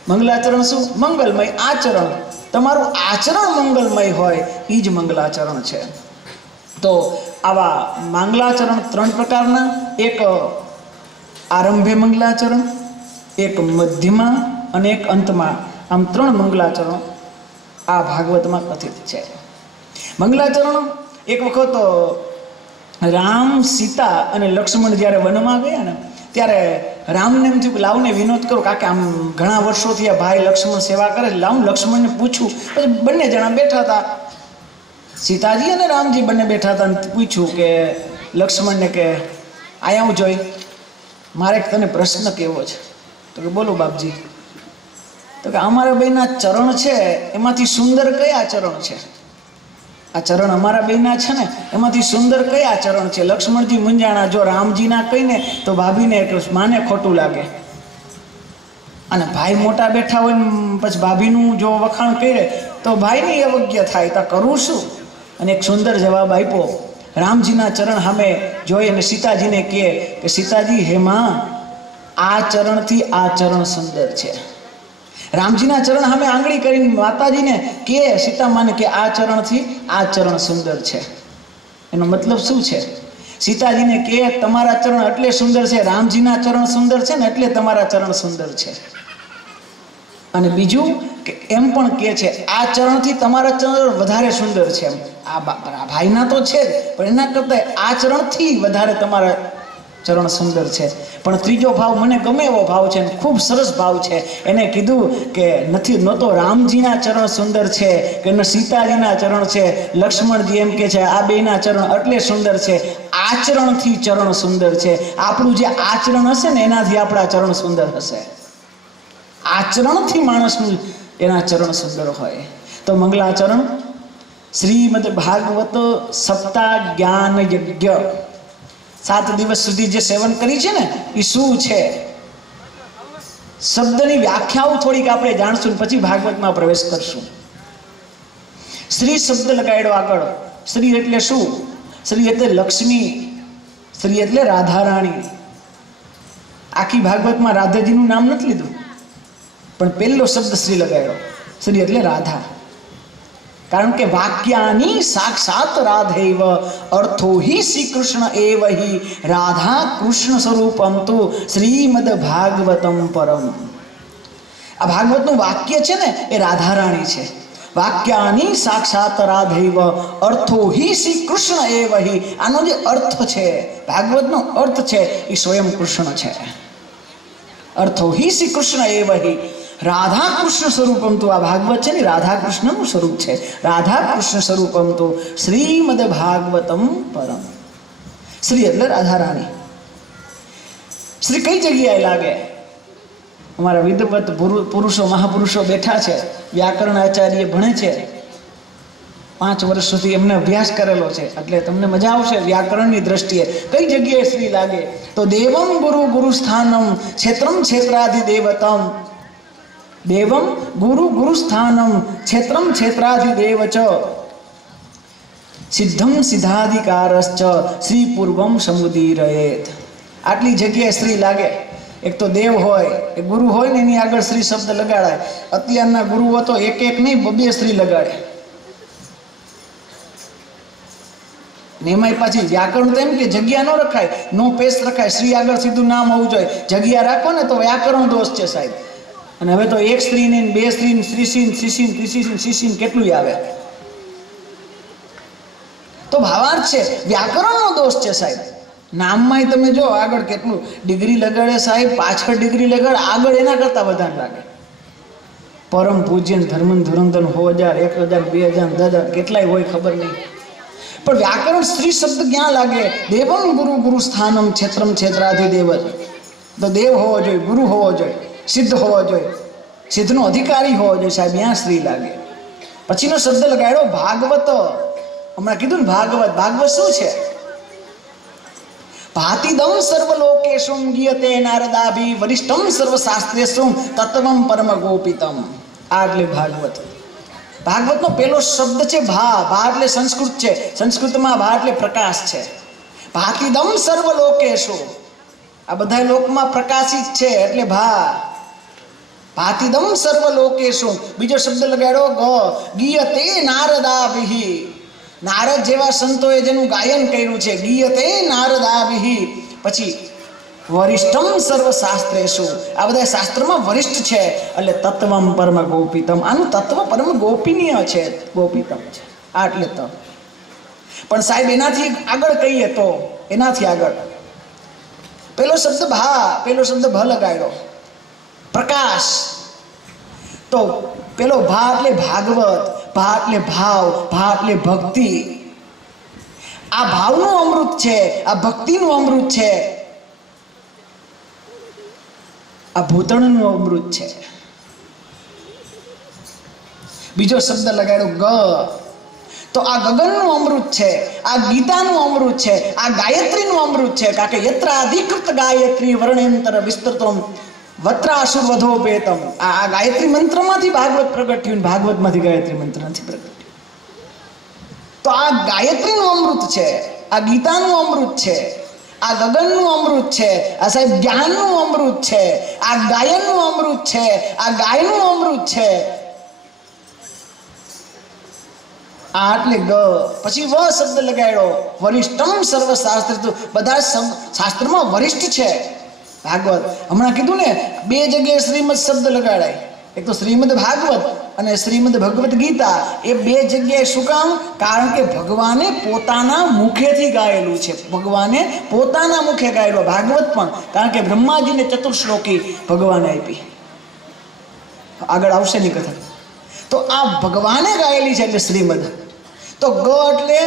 મંગલાચરણ શું? મંગલમય આચરણ. તમારું આચરણ મંગલમય હોય એ જ મંગલાચરણ છે. તો આવા મંગલાચરણ 3 પ્રકારના. એક આરંભે મંગલાચરણ, એક મધ્યમાં અને એક અંતમાં. આમ 3 મંગલાચરણો આ ભાગવતમાં કથિત છે. મંગલાચરણ એક વખત રામ, સીતા અને લક્ષ્મણ જ્યારે વનમાં ગયા ને ત્યારે રામને એમ થયું કે લાવને વિનોદ કરો, કારણ કે આમ ઘણા વર્ષોથી આ ભાઈ લક્ષ્મણ સેવા કરે, લાવ લક્ષ્મણને પૂછું. પછી બંને જણા બેઠા હતા, સીતાજી અને રામજી બંને બેઠા હતા. અને પૂછ્યું કે લક્ષ્મણને કે આયા જોઈ મારે તને પ્રશ્ન કેવો છે. તો કે બોલો બાપજી. તો કે અમારા બેના ચરણ છે એમાંથી સુંદર કયા ચરણ છે? આ ચરણ અમારા બેના છે ને એમાંથી સુંદર કયા ચરણ છે? લક્ષ્મણજી મૂંઝાણા. જો રામજીના કહીને તો ભાભીને માને ખોટું લાગે, અને ભાઈ મોટા બેઠા હોય ને પછી ભાભીનું જો વખાણ કરે તો ભાઈની અવજ્ઞા થાય. તો કરવું શું? અને એક સુંદર જવાબ આપ્યો. રામજીના ચરણ સામે જોઈ અને સીતાજીને કહે કે સીતાજી હે માં, આ ચરણથી આ ચરણ સુંદર છે. રામજીના ચરણ સામે આંગળી કરીને માતાજીને કે સીતામાને કે આ ચરણથી આ ચરણ સુંદર છે. એનો મતલબ શું છે? સીતાજીને કે તમારા ચરણ એટલે સુંદર છે, રામજીના ચરણ સુંદર છે ને એટલે તમારા ચરણ સુંદર છે. અને બીજું કે એમ પણ કહે છે આ ચરણથી તમારા ચરણ વધારે સુંદર છે. આ ભાઈના તો છે જ, પણ એના કરતાં આ ચરણથી વધારે તમારા ચરણ સુંદર છે. પણ ત્રીજો ભાવ મને ગમે એવો ભાવ છે, ખૂબ સરસ ભાવ છે. એને કીધું કે નથી ન તો રામજીના ચરણ સુંદર છે કે ન સીતાજીના ચરણ છે. લક્ષ્મણજી એમ કે છે આ બેના ચરણ એટલે સુંદર છે. આચરણથી ચરણ સુંદર છે. આપણું જે આચરણ હશે ને એનાથી આપણા ચરણ સુંદર હશે. આચરણથી માણસનું એના ચરણ સુંદર હોય. તો મંગલાચરણ શ્રીમદ ભાગવત સપ્તાહ જ્ઞાન યજ્ઞ 7 દિવસ સુધી જે સેવન કરી છે ને એ શું છે? શબ્દની વ્યાખ્યાઓ થોડીક આપણે જાણશું, પછી ભાગવતમાં પ્રવેશ કરશું. શ્રી શબ્દ લગાડ્યો આગળ. શ્રી એટલે શું? શ્રી એટલે લક્ષ્મી, શ્રી એટલે રાધારાણી. આખી ભાગવતમાં રાધાજીનું નામ નથી લીધું, પણ પહેલો શબ્દ શ્રી લગાડ્યો. શ્રી એટલે રાધા. કારણ કે વાક્યાની સાક્ષાત રાધૈવ અર્થો હિ શ્રી કૃષ્ણ એવ હિ રાધા કૃષ્ણ સ્વરૂપમ તો શ્રીમદ ભાગવતમ પરમ. આ ભાગવતનું વાક્ય છે ને એ રાધારાણી છે. વાક્યાની સાક્ષાત રાધૈવ અર્થો હિ શ્રી કૃષ્ણ એવ હિ. આનો જે અર્થ છે, ભાગવતનો અર્થ છે એ સ્વયં કૃષ્ણ છે. અર્થો હિ શ્રી કૃષ્ણ એવ હિ રાધા કૃષ્ણ સ્વરૂપમ. તો આ ભાગવત છે ને રાધા કૃષ્ણનું સ્વરૂપ છે. રાધા કૃષ્ણ સ્વરૂપમ તો શ્રીમદ ભાગવતમ પરમ. શ્રી એટલે રાધારાણી. શ્રી કઈ જગ્યાએ લાગે? અમારા વિદ્વત પુરુષો મહાપુરુષો બેઠા છે, વ્યાકરણ આચાર્ય ભણે છે, 5 વર્ષ સુધી એમને અભ્યાસ કરેલો છે, એટલે તમને મજા આવશે વ્યાકરણની દ્રષ્ટિએ કઈ જગ્યાએ શ્રી લાગે. તો દેવમ ગુરુ ગુરુ સ્થાનમ ક્ષેત્રમ ક્ષેત્રાધિદેવતમ. દેવમ ગુરુ ગુરુ સ્થાનમ ક્ષેત્રમ ક્ષેત્રાધિદેવ ચ સિદ્ધમ સિદ્ધાધિકારશ્ચ શ્રી પૂર્વમ સમુદીરયેત. આટલી જગ્યાએ શ્રી લાગે. એક તો દેવ હોય, એક ગુરુ હોય ને એની આગળ શ્રી શબ્દ લગાડાય. અત્યારના ગુરુઓ તો એક નહીં 2 શ્રી લગાડે. ને એમાંય પાછી વ્યાકરણ તો એમ કે જગ્યા ન રખાય, નો પેસ રખાય, શ્રી આગળ સીધું નામ હોવું જોઈએ. જગ્યા રાખો ને તો વ્યાકરણ દોષ છે સાહેબ. અને હવે તો એક સ્ત્રી ને બે સ્ત્રી ને શ્રીસીન શ્રીસીન ત્રિસીન શ્રીસીન કેટલું આવે. તો ભાવાર્થ છે, વ્યાકરણનો દોષ છે સાહેબ. નામમાંય તમે જો આગળ કેટલું ડિગ્રી લગાડે સાહેબ, પાછળ ડિગ્રી લગાડે, આગળ એના કરતા વધારે લાગે. પરમ પૂજ્ય ધર્મન ધુરંધર 1000 1000 2000 10,000 કેટલાય હોય ખબર નહીં. પણ વ્યાકરણ સ્ત્રી શબ્દ ક્યાં લાગે? દેવમ ગુરુ ગુરુ સ્થાનમ ક્ષેત્રમ ક્ષેત્રાધિદેવ. તો દેવ હોવો જોઈએ, ગુરુ હોવો જોઈએ, સિદ્ધ હોવો જોઈએ, સિદ્ધનો અધિકારી હોવો જોઈએ સાહેબ, ત્યાં સ્ત્રી લાગે. પછીનો શબ્દ લગાડ્યો ભાગવત. હમણાં કીધું ને ભાગવત. ભાગવત શું છે? ભાતિદમ સર્વલોકેશુમ ગીયતે નારદાભી વરિષ્ઠમ સર્વશાસ્ત્રેશુમ તત્વમ પરમ ગોપિતમ. આ એટલે ભાગવત. ભાગવતનો પહેલો શબ્દ છે ભા. ભા એટલે સંસ્કૃત છે, સંસ્કૃતમાં ભા એટલે પ્રકાશ છે. ભાતિદમ સર્વલોકેશુ, આ બધા લોકમાં પ્રકાશિત છે એટલે ભા. ભાતિદમ સર્વલોકેશુ. બીજો શબ્દ લગાડો ગ. ગીયતે નારદાભી, નારદ જેવા સંતોએ જેનું ગાયન કર્યું છે. ગીયતે નારદાભી. પછી વરિષ્ઠમ સર્વશાસ્ત્રેષુ, આ બધા શાસ્ત્રમાં વરિષ્ઠ છે એટલે તત્વમ પરમ ગોપિતમ. આનું તત્વ પરમ ગોપનીય છે, ગોપિતમ છે. આ એટલે તો. પણ સાહેબ એનાથી આગળ કહીએ તો, એનાથી આગળ પેલો શબ્દ ભા, પેલો શબ્દ ભ લગાડ્યો પ્રકાશ. તો પેલો ભા એટલે ભાગવત, ભા એટલે ભાવ, ભા એટલે ભક્તિ. આ ભાવનું અમૃત છે, આ ભક્તિનું અમૃત છે, આ ભૂતળનું અમૃત છે. બીજો શબ્દ લગાડ્યો ગ. તો આ ગગનનું અમૃત છે, આ ગીતાનું અમૃત છે, આ ગાયત્રીનું અમૃત છે. કારણ કે યત્ર અધિકૃત ગાયત્રી વર્ણેન્તર વિસ્તૃતમ વત્રાસુર વધોપેતમ. આ ગાયત્રી મંત્રમાંથી ભાગવત પ્રગટ થયું, ભાગવતમાંથી ગાયત્રી મંત્ર નથી પ્રગટ થયું. તો આ ગાયત્રીનું અમૃત છે, આ ગીતાનું અમૃત છે, આ ગગનનું અમૃત છે, આ સાહેબ જ્ઞાનનું અમૃત છે, આ ગાયનનું અમૃત છે, આ ગાયનું અમૃત છે. આ એટલે ગ. પછી વ શબ્દ લગાડ્યો વરિષ્ઠમ સર્વશાસ્ત્ર. બધા શાસ્ત્રમાં વરિષ્ઠ છે ભાગવત. હમણાં કીધું ને બે જગ્યાએ શ્રીમદ શબ્દ લગાડાય. એક તો શ્રીમદ ભાગવત અને શ્રીમદ ભગવદ ગીતા. એ બે જગ્યાએ શું કામ? કારણ કે ભગવાને પોતાના મુખેથી ગાયેલું છે. ભગવાને પોતાના મુખે ગાયેલું ભાગવત પણ. કારણ કે બ્રહ્માજીને ચતુર્શ્લોકી ભગવાને આપી. આગળ આવશે ની કથા. તો આ ભગવાને ગાયેલી છે એટલે શ્રીમદ. તો ગ એટલે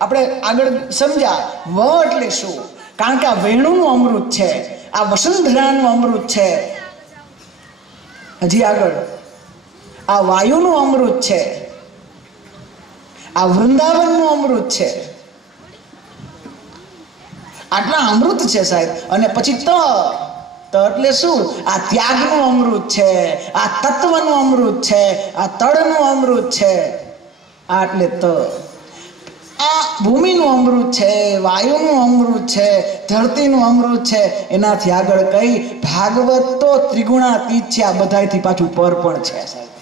આપણે આગળ સમજ્યા. વ એટલે શું? કારણ કે આ વેણુનું અમૃત છે, આ વસુંધરાનું અમૃત છે. હજી આગળ આ વાયુનું અમૃત છે, આ વૃંદાવનનું અમૃત છે. આટલા અમૃત છે સાહેબ. અને પછી ત એટલે શું? આ ત્યાગનું અમૃત છે, આ તત્વનું અમૃત છે, આ તળનું અમૃત છે. આ એટલે ત. આ ભૂમિનું અમૃત છે, વાયુનું અમૃત છે, ધરતીનું અમૃત છે. એનાથી આગળ કઈ ભાગવત તો ત્રિગુણાતીત છે. આ બધાથી પાછું પર પણ છે સાહેબ.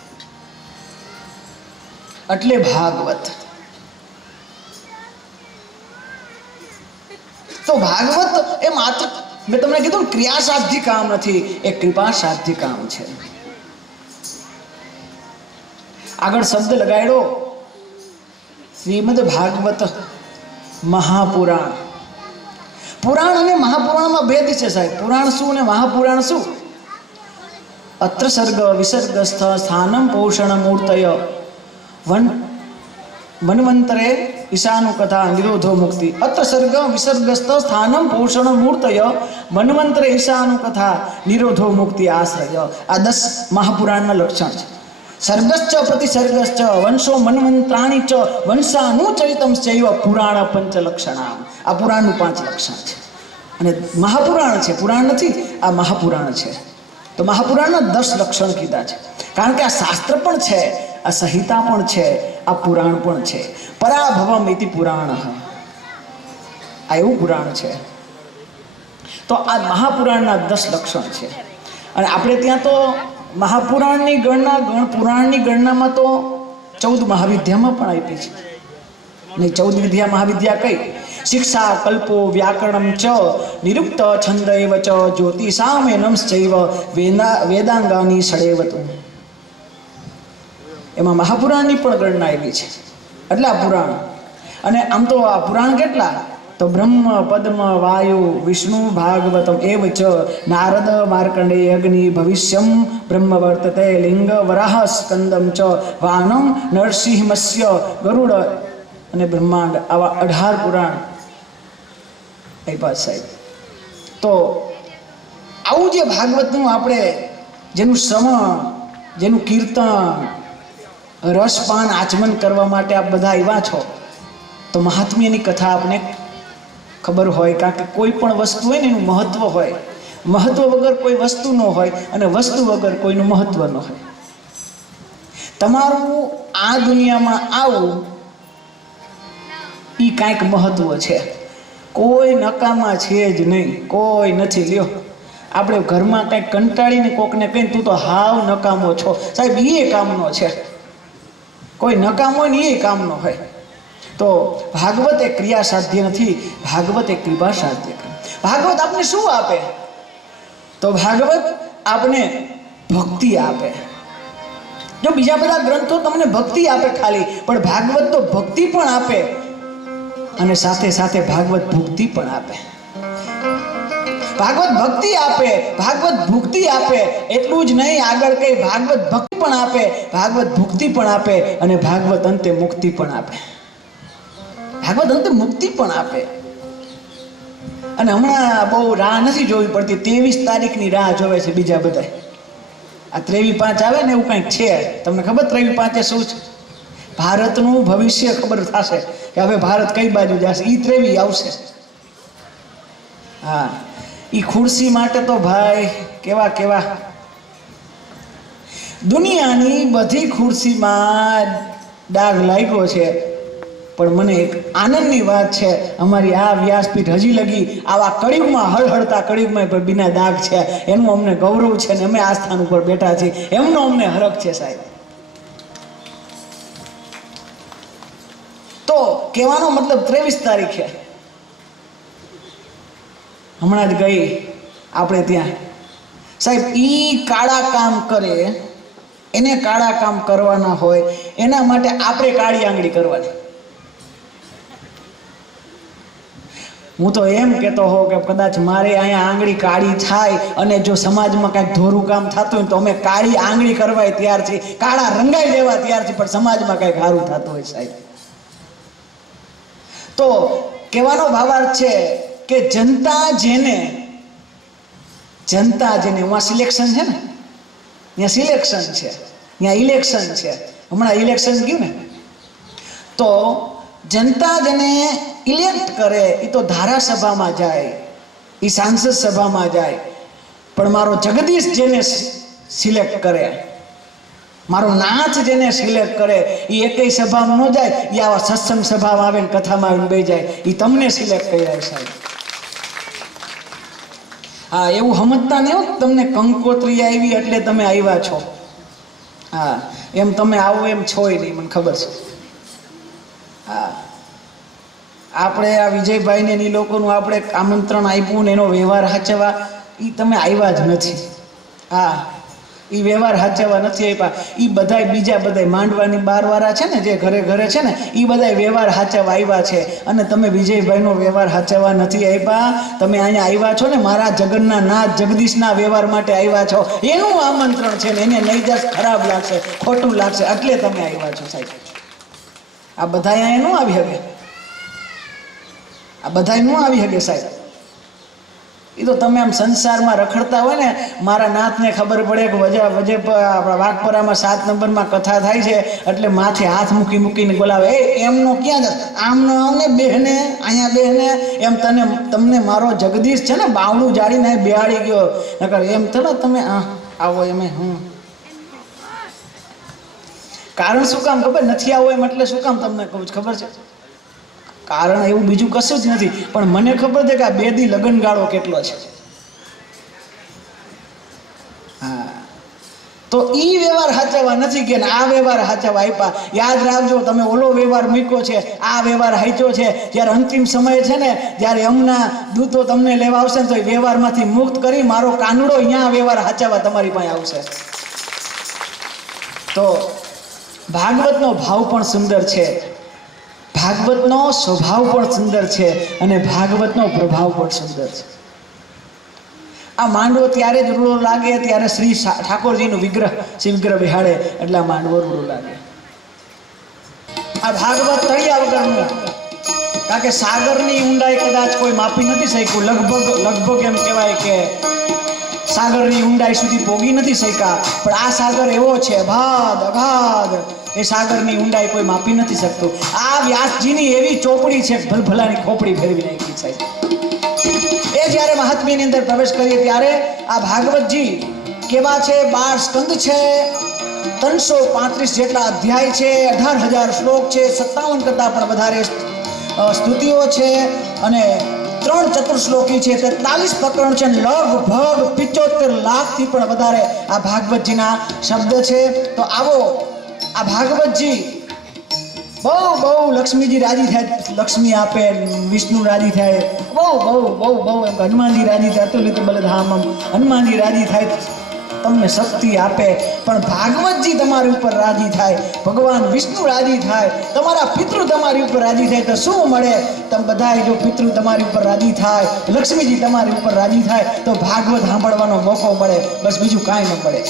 એટલે ભાગવત. તો ભાગવત એ માત્ર મેં તમને કીધું ક્રિયા સાધ્ય કામ નથી, એ કૃપા સાધ્ય કામ છે. આગળ શબ્દ લગાડ્યો શ્રીમદ ભાગવત મહાપુરાણ. પુરાણ અને મહાપુરાણમાં ભેદ છે સાહેબ. પુરાણ શું અને મહાપુરાણ શું? અત્ર સર્ગ વિસર્ગસ્થ સ્થાનમ પોષણ મૂર્તય મન્વંતરે ઈશાનું કથા નિરોધો મુક્તિ. અત્ર સર્ગ વિસર્ગસ્થ સ્થાનમ પોષણ મૂર્તય મન્વંતરે ઈશાનું કથા નિરોધો મુક્તિ આશ્રય. આ 10 મહાપુરાણના લક્ષણ છે. સર્ગશ્ચ પ્રતિસર્ગશ્ચ વંશો મન્વંતરાણી ચ વંશાનું ચરિતમ ચૈવ પુરાણ પંચ લક્ષણામ. આ પુરાણનું 5 લક્ષણ છે. અને મહાપુરાણ છે, પુરાણ નથી. આ મહાપુરાણ છે. તો મહાપુરાણના 10 લક્ષણ કીધા છે. કારણ કે આ શાસ્ત્ર પણ છે, આ સંહિતા પણ છે, આ પુરાણ પણ છે. પરાભવમ ઇતિ પુરાણ. આ એવું પુરાણ છે. તો આ મહાપુરાણના 10 લક્ષણ છે. અને આપણે ત્યાં તો મહાપુરાણની ગણના પુરાણની ગણનામાં તો 14 મહાવિદ્યામાં પણ આપી છે. નહીં 14 વિદ્યા મહાવિદ્યા કઈ? શિક્ષા કલ્પો વ્યાકરણમ ચ નિરુક્ત છંદૈવ ચ જ્યોતિષામેનંશ્ચૈવ વેદાંગાની ષડેવતુ. એમાં મહાપુરાણની પણ ગણના આવી છે. એટલા પુરાણ. અને આમ તો આ પુરાણ કેટલા? તો બ્રહ્મ પદ્મ વાયુ વિષ્ણુ ભાગવતમ એવ ચ નારદ માર્કંડેય અગ્નિ ભવિષ્યમ બ્રહ્મ વર્તતે લિંગ વરાહ સ્કંદમ ચ વાનમ નરસિંહ મત્સ્ય ગરુડ અને બ્રહ્માંડ. આવા 18 પુરાણ આપ્યા સાહેબ. તો આવું જે ભાગવતનું આપણે જેનું શ્રવણ, જેનું કીર્તન, રસપાન આચમન કરવા માટે આપ બધા આવ્યા છો, તો મહાત્મ્યની કથા આપને ખબર હોય. કારણ કે કોઈ પણ વસ્તુ હોય ને એનું મહત્વ હોય. મહત્વ વગર કોઈ વસ્તુ ન હોય અને વસ્તુ વગર કોઈનું મહત્વ ન હોય. તમારું આ દુનિયામાં આવું એ કાંઈક મહત્વ છે. કોઈ નકામા છે જ નહીં, કોઈ નથી. લ્યો આપણે ઘરમાં કંઈક કંટાળીને કોકને કહીને તું તો હાવ નકામો છો, સાહેબ એ કામનો છે. કોઈ નકામો હોય ને એ કામનો હોય. તો ભાગવત એ ક્રિયા સાધ્ય નથી, ભાગવત એ કૃપા સાધ્ય. ભાગવત આપને શું આપે? તો ભાગવત આપને ભક્તિ આપે. જો બીજા બધા ગ્રંથો તમને ભક્તિ આપે ખાલી, પણ ભાગવત તો ભક્તિ પણ આપે અને સાથે સાથે ભાગવત ભુક્તિ પણ આપે. ભાગવત ભક્તિ આપે, ભાગવત ભુક્તિ આપે. એટલું જ નહીં, આગળ કઈ ભાગવત ભક્તિ પણ આપે, ભાગવત ભુક્તિ પણ આપે અને ભાગવત અંતે મુક્તિ પણ આપે. ભાગવત અંતે મુક્તિ પણ આપે. અને હમણાં બહુ રાહ નથી જોવી પડતી. 23 તારીખની રાહ જોવે છે બીજા બધા. આ 23/5 આવે ને એવું કંઈક છે. તમને ખબર 23/5 શું છે? ભારતનું ભવિષ્ય ખબર થશે કે હવે ભારત કઈ બાજુ જશે. એ 23 આવશે. હા, એ ખુરશી માટે તો ભાઈ કેવા કેવા દુનિયાની બધી ખુરશીમાં ડાઘ લાગ્યો છે. પણ મને એક આનંદની વાત છે, અમારી આ વ્યાસપીઠ હજી લગી આવા કળિયુગમાં હળહળતા કળિયુગમાં પણ બિના દાગ છે. એનું અમને ગૌરવ છે ને અમે આ સ્થાન ઉપર બેઠા છીએ, એમનો અમને હરખ છે સાહેબ. તો કહેવાનો મતલબ 23 તારીખે હમણાં જ ગઈ આપણે ત્યાં સાહેબ. ઈ કાળા કામ કરે, એને કાળા કામ કરવાના હોય, એના માટે આપણે કાળી આંગળી કરવાની. હું તો એમ કહેતો હોઉં કે કદાચ મારે અહીંયા આંગળી કાળી થાય અને જો સમાજમાં કાંઈક ધોરું કામ થતું હોય તો અમે કાળી આંગળી કરવા તૈયાર છીએ, કાળા રંગાઈ દેવા તૈયાર છીએ, પણ સમાજમાં કાંઈક સારું થતું હોય સાહેબ. તો કહેવાનો ભાવાર્થ છે કે જનતા જેને એમાં સિલેક્શન છે ને, ત્યાં સિલેક્શન છે, ત્યાં ઇલેક્શન છે. હમણાં ઇલેક્શન ગયું ને, તો જનતા જેને ઇલેક્ટ કરે એ તો ધારાસભામાં જાય, એ સાંસદ સભામાં જાય. પણ મારો જગદીશ જેને સિલેક્ટ કરે, મારો નાચ જેને સિલેક્ટ કરે, એ એકેય સભામાં ન જાય, એ આવા સત્સંગ સભામાં આવે ને કથામાં આવીને બેસી જાય. એ તમને સિલેક્ટ કર્યા સાહેબ. હા, એવું સમજતા નહીં હો, તમને કંકોત્રી આવી એટલે તમે આવ્યા છો. હા, એમ તમે આવો એમ છોય નહીં, મને ખબર છે. હા, આપણે આ વિજયભાઈને એ લોકોનું આપણે આમંત્રણ આપ્યું ને એનો વ્યવહાર સાચવવા એ તમે આવ્યા જ નથી. હા, એ વ્યવહાર સાચવવા નથી આપ્યા. એ બધાય બીજા બધાય માંડવાની બારવાળા છે ને, જે ઘરે ઘરે છે ને, એ બધાય વ્યવહાર સાચવવા આવ્યા છે. અને તમે વિજયભાઈનો વ્યવહાર સાચવવા નથી આપ્યા. તમે અહીંયા આવ્યા છો ને મારા જગન્ના નાથ જગદીશના વ્યવહાર માટે આવ્યા છો. એનું આમંત્રણ છે ને, એને નહીં જાસ ખરાબ લાગશે, ખોટું લાગશે, એટલે તમે આવ્યા છો સાહેબ. આ બધા અહીંયા ન આવી શકે, આ બધા ન આવી શકે સાહેબ. એ તો તમે આમ સંસારમાં રખડતા હોય ને, મારા નાથને ખબર પડે કે આપણા વાઘપરામાં 7 નંબરમાં કથા થાય છે એટલે માથે હાથ મૂકીને બોલાવે, એ એમનો ક્યાં જશે, આમનો આવને બેહને, અહીંયા બેહને. એમ તમને મારો જગદીશ છે ને બાવણું જાળીને બેહાડી ગયો, નકર એમ થયો તમે આવો એમ. કારણ શું કામ ખબર નથી આવો એમ, એટલે શું કામ તમને કહું ખબર છે? કારણ એવું બીજું કશું જ નથી, પણ મને ખબર છે કે આ 2 દી લગનગાળો કેટલો છે. હા, તો તો ઈ વ્યવહાર હાચવવા નથી કે આ વ્યવહાર હાચવવા આપ્યા. યાદ રાખજો, તમે ઓલો વ્યવહાર મૂક્યો છે, આ વ્યવહાર હાચ્યો છે. જ્યારે અંતિમ સમય છે ને, જ્યારે એમના દૂતો તમને લેવા આવશે ને, તો એ વ્યવહારમાંથી મુક્ત કરી મારો કાનડો અહીંયા વ્યવહાર હાચવવા તમારી પાસે આવશે. તો ભાગવતનો ભાવ પણ સુંદર છે, ભાગવતનો સ્વભાવ પણ સુંદર છે, અને ભાગવતનો પ્રભાવ પણ સુંદર છે. આ માંડવો ત્યારે જ રૂડો લાગે ત્યારે શ્રી ઠાકોરજીનું વિગ્રહ, શ્રી વિગ્રહ બિહાડે એટલે આ માંડવો રૂડો લાગે. આ ભાગવત તળિયા વગરનું, કારણ કે સાગરની ઊંડાઈ કદાચ કોઈ માપી નથી શક્યું. લગભગ એમ કહેવાય કે સાગરની ઊંડાઈ સુધી પોગી નથી શક્યા. પણ આ સાગર એવો છે અગાધ, એ સાગરની ઊંડાઈ કોઈ માપી નથી શકતું. આ વ્યાસજીની એવી ચોપડી છે, ભલભલાની ખોપડી ફેરવી નાખી સાહેબ. એ જ્યારે મહાત્મ્યની અંદર પ્રવેશ કરીએ ત્યારે આ ભાગવતજી કેવા છે? 12 સ્કંદ છે, 335 જેટલા અધ્યાય છે, 18,000 શ્લોક છે, 57 કરતાં પણ વધારે સ્તુતિઓ છે, અને 3 ચતુર્શ્લોકી છે, 43 પ્રકરણ છે, લગભગ 75 લાખથી પણ વધારે આ ભાગવતજીના શબ્દ છે. તો આવો આ ભાગવતજી બહુ લક્ષ્મીજી રાજી થાય, લક્ષ્મી આપે, વિષ્ણુ રાજી થાય, બહુ એમ હનુમાનજી રાજી થાય, અતુલિત બલધામમ, હનુમાનજી રાજી થાય, તમને શક્તિ આપે. પણ ભાગવતજી તમારી ઉપર રાજી થાય, ભગવાન વિષ્ણુ રાજી થાય, તમારા પિતૃ તમારી ઉપર રાજી થાય, તો શું મળે? તમે બધાય જો પિતૃ તમારી ઉપર રાજી થાય, લક્ષ્મીજી તમારી ઉપર રાજી થાય, તો ભાગવત સાંભળવાનો મોકો મળે, બસ બીજું કાંઈ ન મળે.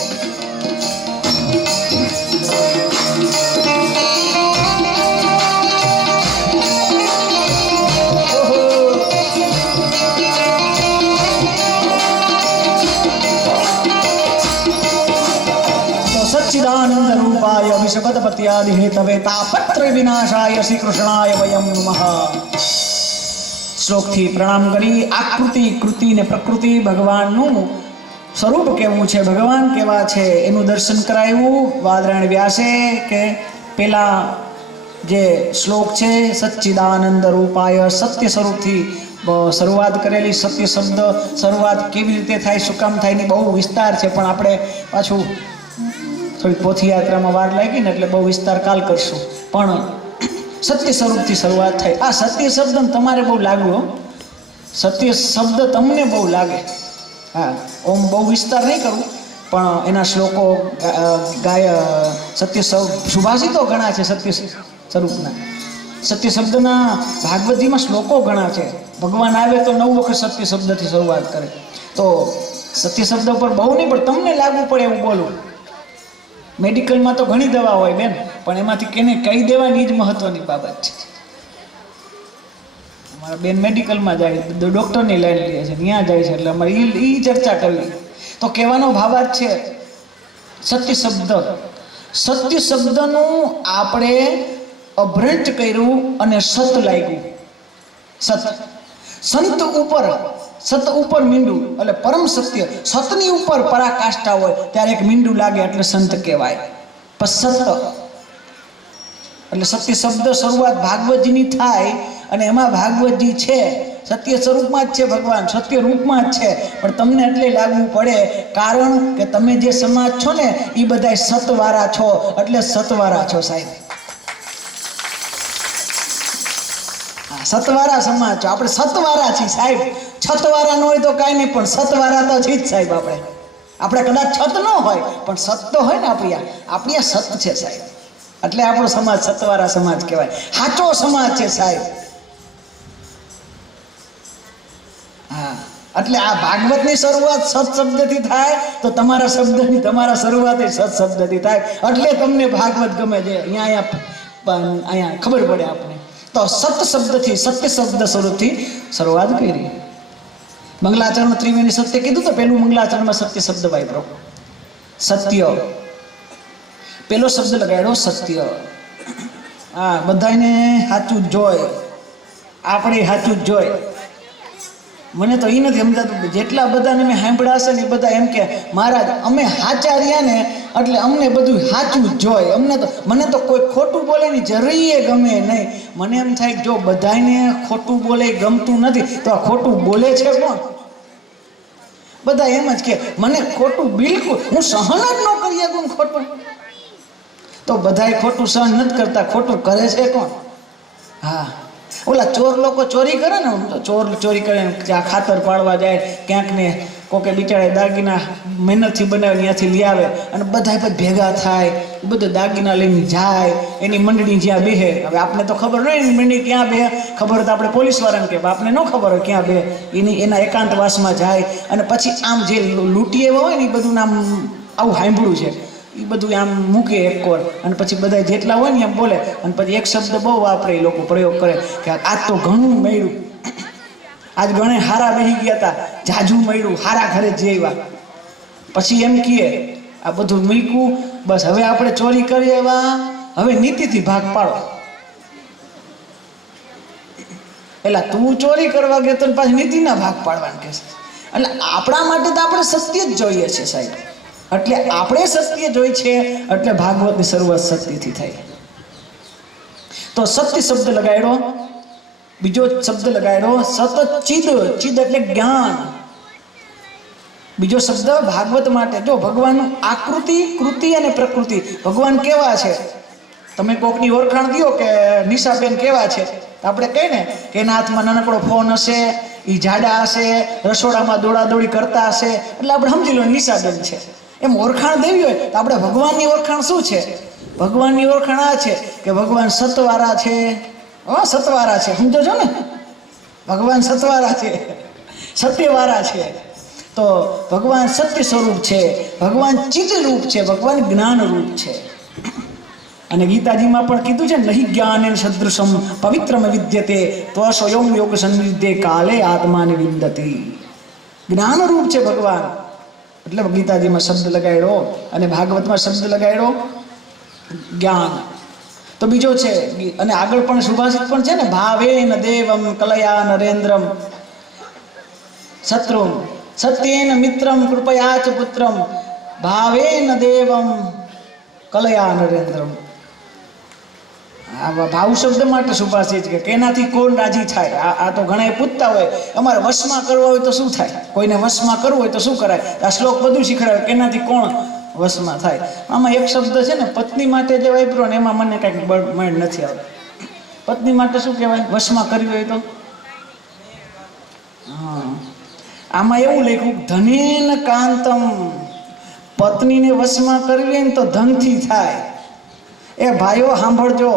સચ્ચિદાનંદ રૂપાય વિષપતપત્યાદિ હેતવે તાપત્ર વિનાશાય શ્રી કૃષ્ણાય વયમ નમઃ. શ્લોકથી પ્રણામ કરી આકૃતિ, કૃતિ ને પ્રકૃતિ, ભગવાનનું સ્વરૂપ કેવું છે, ભગવાન કેવા છે એનું દર્શન કરાવ્યું વાદરાયણ વ્યાસે. કે પેલા જે શ્લોક છે સચ્ચિદાનંદ રૂપાય, સત્ય સ્વરૂપથી શરૂઆત કરેલી. સત્ય શબ્દ શરૂઆત કેવી રીતે થાય, શું કામ થાય ની બહુ વિસ્તાર છે, પણ આપણે પાછું થોડી પોથીયાત્રામાં વાર લાગી ને એટલે બહુ વિસ્તાર કાલ કરશું. પણ સત્ય સ્વરૂપથી શરૂઆત થઈ. આ સત્ય શબ્દ તમારે બહુ લાગ્યો, સત્ય શબ્દ તમને બહુ લાગે. હા, ઓમ બહુ વિસ્તાર નહીં કરું, પણ એના શ્લોકો સત્ય સુભાષિતો ઘણા છે સત્ય સ્વરૂપના. સત્ય શબ્દના ભાગવતજીમાં શ્લોકો ઘણા છે. ભગવાન આવે તો 9 વખત સત્ય શબ્દથી શરૂઆત કરે. તો સત્ય શબ્દ પર બહુ નહીં, પણ તમને લાગવું પડે એવું બોલું. મેડિકલમાં તો ઘણી દવા હોય બેન, પણ એમાંથી કેને કઈ દેવાની જ મહત્વની બાબત છે. અમારા બેન મેડિકલમાં જાય, ડૉક્ટરની લાઈન લે છે, ત્યાં જાય છે, એટલે અમારે એ ચર્ચા કરવી. તો કહેવાનો ભાવાર્થ છે સત્ય શબ્દ. સત્ય શબ્દનું આપણે અભ્રંટ કર્યું અને સત લાગ્યું. સંત ઉપર, સત ઉપર મીંડું એટલે પરમ સત્ય. સતની ઉપર પરાકાષ્ઠા હોય ત્યારે એક મીંડું લાગે એટલે સંત કહેવાય. સત એટલે સત્ય શબ્દ શરૂઆત ભાગવતજીની થાય, અને એમાં ભાગવતજી છે સત્ય સ્વરૂપમાં જ છે, ભગવાન સત્ય રૂપમાં જ છે. પણ તમને એટલે લાગવું પડે, કારણ કે તમે જે સમાજ છો ને એ બધા સતવાળા છો, એટલે સતવાળા છો સાહેબ. સતવારા સમાજ છો, આપણે સતવારા છીએ સાહેબ. છતવારા ન હોય તો કાંઈ નહીં, પણ સતવારા તો છે જ સાહેબ. આપણે કદાચ છત ન હોય પણ સત તો હોય ને. આપણી આ સત છે સાહેબ, એટલે આપણો સમાજ સતવારા સમાજ કહેવાય. સાચો સમાજ છે સાહેબ. હા, એટલે આ ભાગવતની શરૂઆત સત શબ્દથી થાય, તો તમારા શરૂઆત એ સત શબ્દથી થાય. એટલે તમને ભાગવત ગમે છે. અહીંયા ખબર પડે આપણે. તો સત શબ્દથી, સત્ય શબ્દ સ્વરૂપથી શરૂઆત કરી. મંગલાચરણ ત્રિવેણી સત્ય કીધું તો પેલું મંગલાચરણમાં સત્ય શબ્દ વાપરો. સત્ય પેલો શબ્દ લગાડ્યો, સત્ય. હા, બધાને સાચું જ જોય, આપણે સાચું જ જોય. મને તો એ નથી સમજાતું, જેટલા બધાને મેં સાંભળ્યા હશે ને એ બધા એમ કે મહારાજ અમે સાચા રહ્યા ને એટલે અમને બધું સાચું જ જોઈએ. મને તો કોઈ ખોટું બોલે ની જરૂરીએ ગમે નહીં. મને એમ થાય કે જો બધાને ખોટું બોલે ગમતું નથી તો આ ખોટું બોલે છે કોણ? બધા એમ જ કે મને ખોટું બિલકુલ હું સહન જ ન કરી શકું ખોટું. તો બધાય ખોટું સહન નથી કરતા, ખોટું કરે છે કોણ? હા, ઓલા ચોર લોકો ચોરી કરે ને, તો ચોર ચોરી કરે ત્યાં ખાતર પાડવા જાય ક્યાંક ને કોકે બિચારા દાગીના મહેનતથી બનાવે ત્યાંથી લઈ આવે અને બધા પછી ભેગા થાય, બધું દાગીના લઈને જાય, એની મંડળી જ્યાં બેહે. હવે આપણે તો ખબર ન હોય એની મંડળી ક્યાં બેહે, ખબર તો આપણે પોલીસવાળાને કે આપને ન ખબર હોય ક્યાં બેહે. એના એકાંતવાસમાં જાય અને પછી આમ જે લૂંટી એવા હોય ને એ બધું આમ આવું સાંભળ્યું છે એ બધું આમ મૂકે એક કોર અને પછી બધા જેટલા હોય ને એમ બોલે અને પછી એક શબ્દ બહુ વાપરે એ લોકો પ્રયોગ કરે કે આજ તો ઘણું મળ્યું, આજ ઘણે હારા બેહી ગયા હતા, જાજુ મળ્યું, હારા ઘરે જેવા. પછી એમ કહે આ બધું મૂક્યું, બસ હવે આપણે ચોરી કરી એવા, હવે નીતિથી ભાગ પાડો. એટલે તું ચોરી કરવા ગયો તો પાછી નીતિના ભાગ પાડવાનું કહે છે. એટલે આપણા માટે તો આપણે સત્ય જ જોઈએ છે સાહેબ. એટલે આપણે સત્ય જોઈ છે એટલે ભાગવતની શરૂઆત સત્યથી થઈ. તો સત્ય શબ્દ લગાડ્યો, બીજો શબ્દ લગાડ્યો સત ચિદ. ચિદ એટલે જ્ઞાન. બીજો શબ્દ ભાગવત માટે. જો ભગવાનનું આકૃતિ, કૃતિ અને પ્રકૃતિ, ભગવાન કેવા છે તમે કોકની ઓળખાણ દો કે નિશાબેન કેવા છે, આપણે કહીએ ને કે એના હાથમાં નાનકડો ફોન હશે, એ જાડા હશે, રસોડામાં દોડાદોડી કરતા હશે, એટલે આપણે સમજી લો નિશાબેન છે. એમ ઓળખાણ દેવી હોય તો આપણે ભગવાનની ઓળખાણ શું છે? ભગવાનની ઓળખાણ આ છે કે ભગવાન સતવારા છે. સતવારા છે, સમજો છો ને? ભગવાન સતવારા છે, સત્યવાળા છે. તો ભગવાન સત્ય સ્વરૂપ છે, ભગવાન ચિત્ત રૂપ છે, ભગવાન જ્ઞાન રૂપ છે. અને ગીતાજીમાં પણ કીધું છે નહીં જ્ઞાનેન સદૃશમ પવિત્રમ વિદ્યતે તો સ્વયં યોગ સંવિદ્યે કાલે આત્માને વિંદતી. જ્ઞાન રૂપ છે ભગવાન. એટલે ગીતાજીમાં શબ્દ લગાડ્યો અને ભાગવતમાં શબ્દ લગાડ્યો જ્ઞાન. તો બીજો છે અને આગળ પણ સુભાષિત પણ છે ને ભાવેન દેવમ કલયા નરેન્દ્રમ શત્રુમ સત્યેન મિત્રમ કૃપયા ચ પુત્રમ ભાવેન દેવમ કલયા નરેન્દ્રમ. ભાવ શબ્દ માટે સુભાષિત કે કેનાથી કોણ રાજી થાય. આ તો ઘણા પૂછતા હોય અમારે વશમાં કરવો હોય તો શું થાય, કોઈને વશમાં કરવું હોય તો શું કરાય. આ શ્લોક બધું શીખડાવે કેનાથી કોણ વશમાં થાય. આમાં એક શબ્દ છે ને પત્ની માટે જે વાપરો ને એમાં મને કાંઈક બળ નથી આવતું. પત્ની માટે શું કહેવાય વશમાં કરવી હોય તો? હા, આમાં એવું લખ્યું ધનેન કાંતમ. પત્નીને વશમાં કરવી હોય ને તો ધનથી થાય. એ ભાઈઓ સાંભળજો,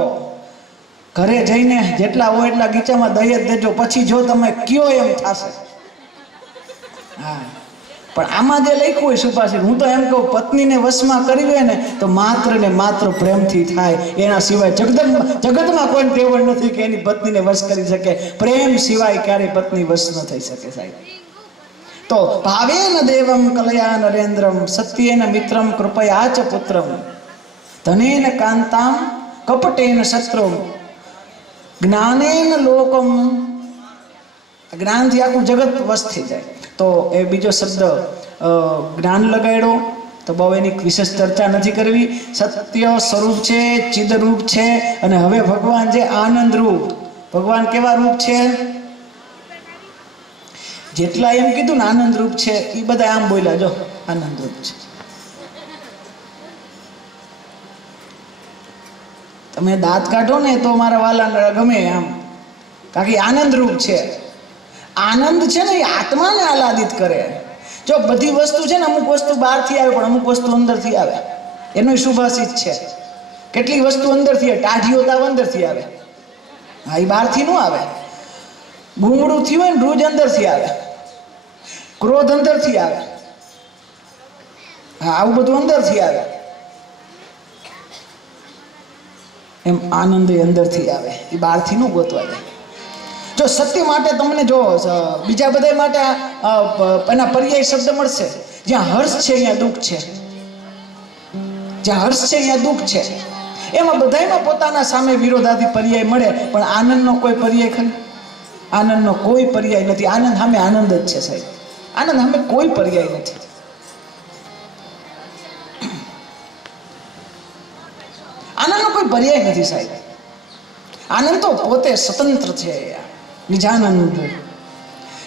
ઘરે જઈને જેટલા હોય એટલા ગીચામાં દઈ જ દેજો, પછી જો તમે કયો એમ થશે. હા, પણ આમાં જે લખ્યું હોય સુભાષિત, હું તો એમ કહું પત્નીને વશમાં કરવી હોય ને તો માત્ર ને માત્ર પ્રેમથી થાય. એના સિવાય જગતમાં કોઈ તેવડ નથી કે એની પત્નીને વશ કરી શકે. પ્રેમ સિવાય ક્યારેય પત્ની વશ ન થઈ શકે સાહેબ. તો ભાવેન દેવમ કલયા નરેન્દ્રમ સત્યેન મિત્રમ કૃપયા ચ પુત્રમ ધનેન કાંતામ કપટેન શત્રુમ જ્ઞાનેન લોકમ. જ્ઞાનથી આખું જગત વશ થઈ જાય. તો એ બીજો શબ્દ જ્ઞાન લગાડ્યો. તો બહુ એની વિશેષ ચર્ચા નથી કરવી. સત્ય સ્વરૂપ છે, ચિદ રૂપ છે. અને હવે ભગવાન જે આનંદ રૂપ, ભગવાન કેવા રૂપ છે? જેટલા એમ કીધું ને આનંદ રૂપ છે એ બધા આમ બોલ્યા જો આનંદ રૂપ છે. તમે દાંત કાઢો ને તો મારા વાલા ગમે આમ, કારણ કે આનંદ રૂપ છે. આનંદ છે ને એ આત્માને આહલાદિત કરે. જો બધી વસ્તુ છે ને અમુક વસ્તુ બહારથી આવે પણ અમુક વસ્તુ અંદરથી આવે. એનો સુભાષિત છે. કેટલી વસ્તુ અંદરથી આવે, ટાઢીઓ તાવ અંદરથી આવે. હા, એ બહારથી ન આવે. ગુંગળું થયું હોય ને રૂજ અંદરથી આવે, ક્રોધ અંદરથી આવે. હા, આવું બધું અંદરથી આવે. એમ આનંદ અંદરથી આવે, એ બહારથી ન ગોતવા જાય. જો સત્ય માટે તમને જો બીજા બધા માટે એના પર્યાય શબ્દ મળશે. જ્યાં હર્ષ છે અહીંયા દુઃખ છે, જ્યાં હર્ષ છે અહીંયા દુઃખ છે. એમાં બધામાં પોતાના સામે વિરોધાથી પર્યાય મળે પણ આનંદનો કોઈ પર્યાય ખરી? આનંદનો કોઈ પર્યાય નથી. આનંદ સામે આનંદ જ છે સાહેબ. આનંદ સામે કોઈ પર્યાય નથી. આનંદનો કોઈ પર્યાય નથી સાહેબ. આનંદ તો પોતે સ્વતંત્ર છે. નિજાનંદ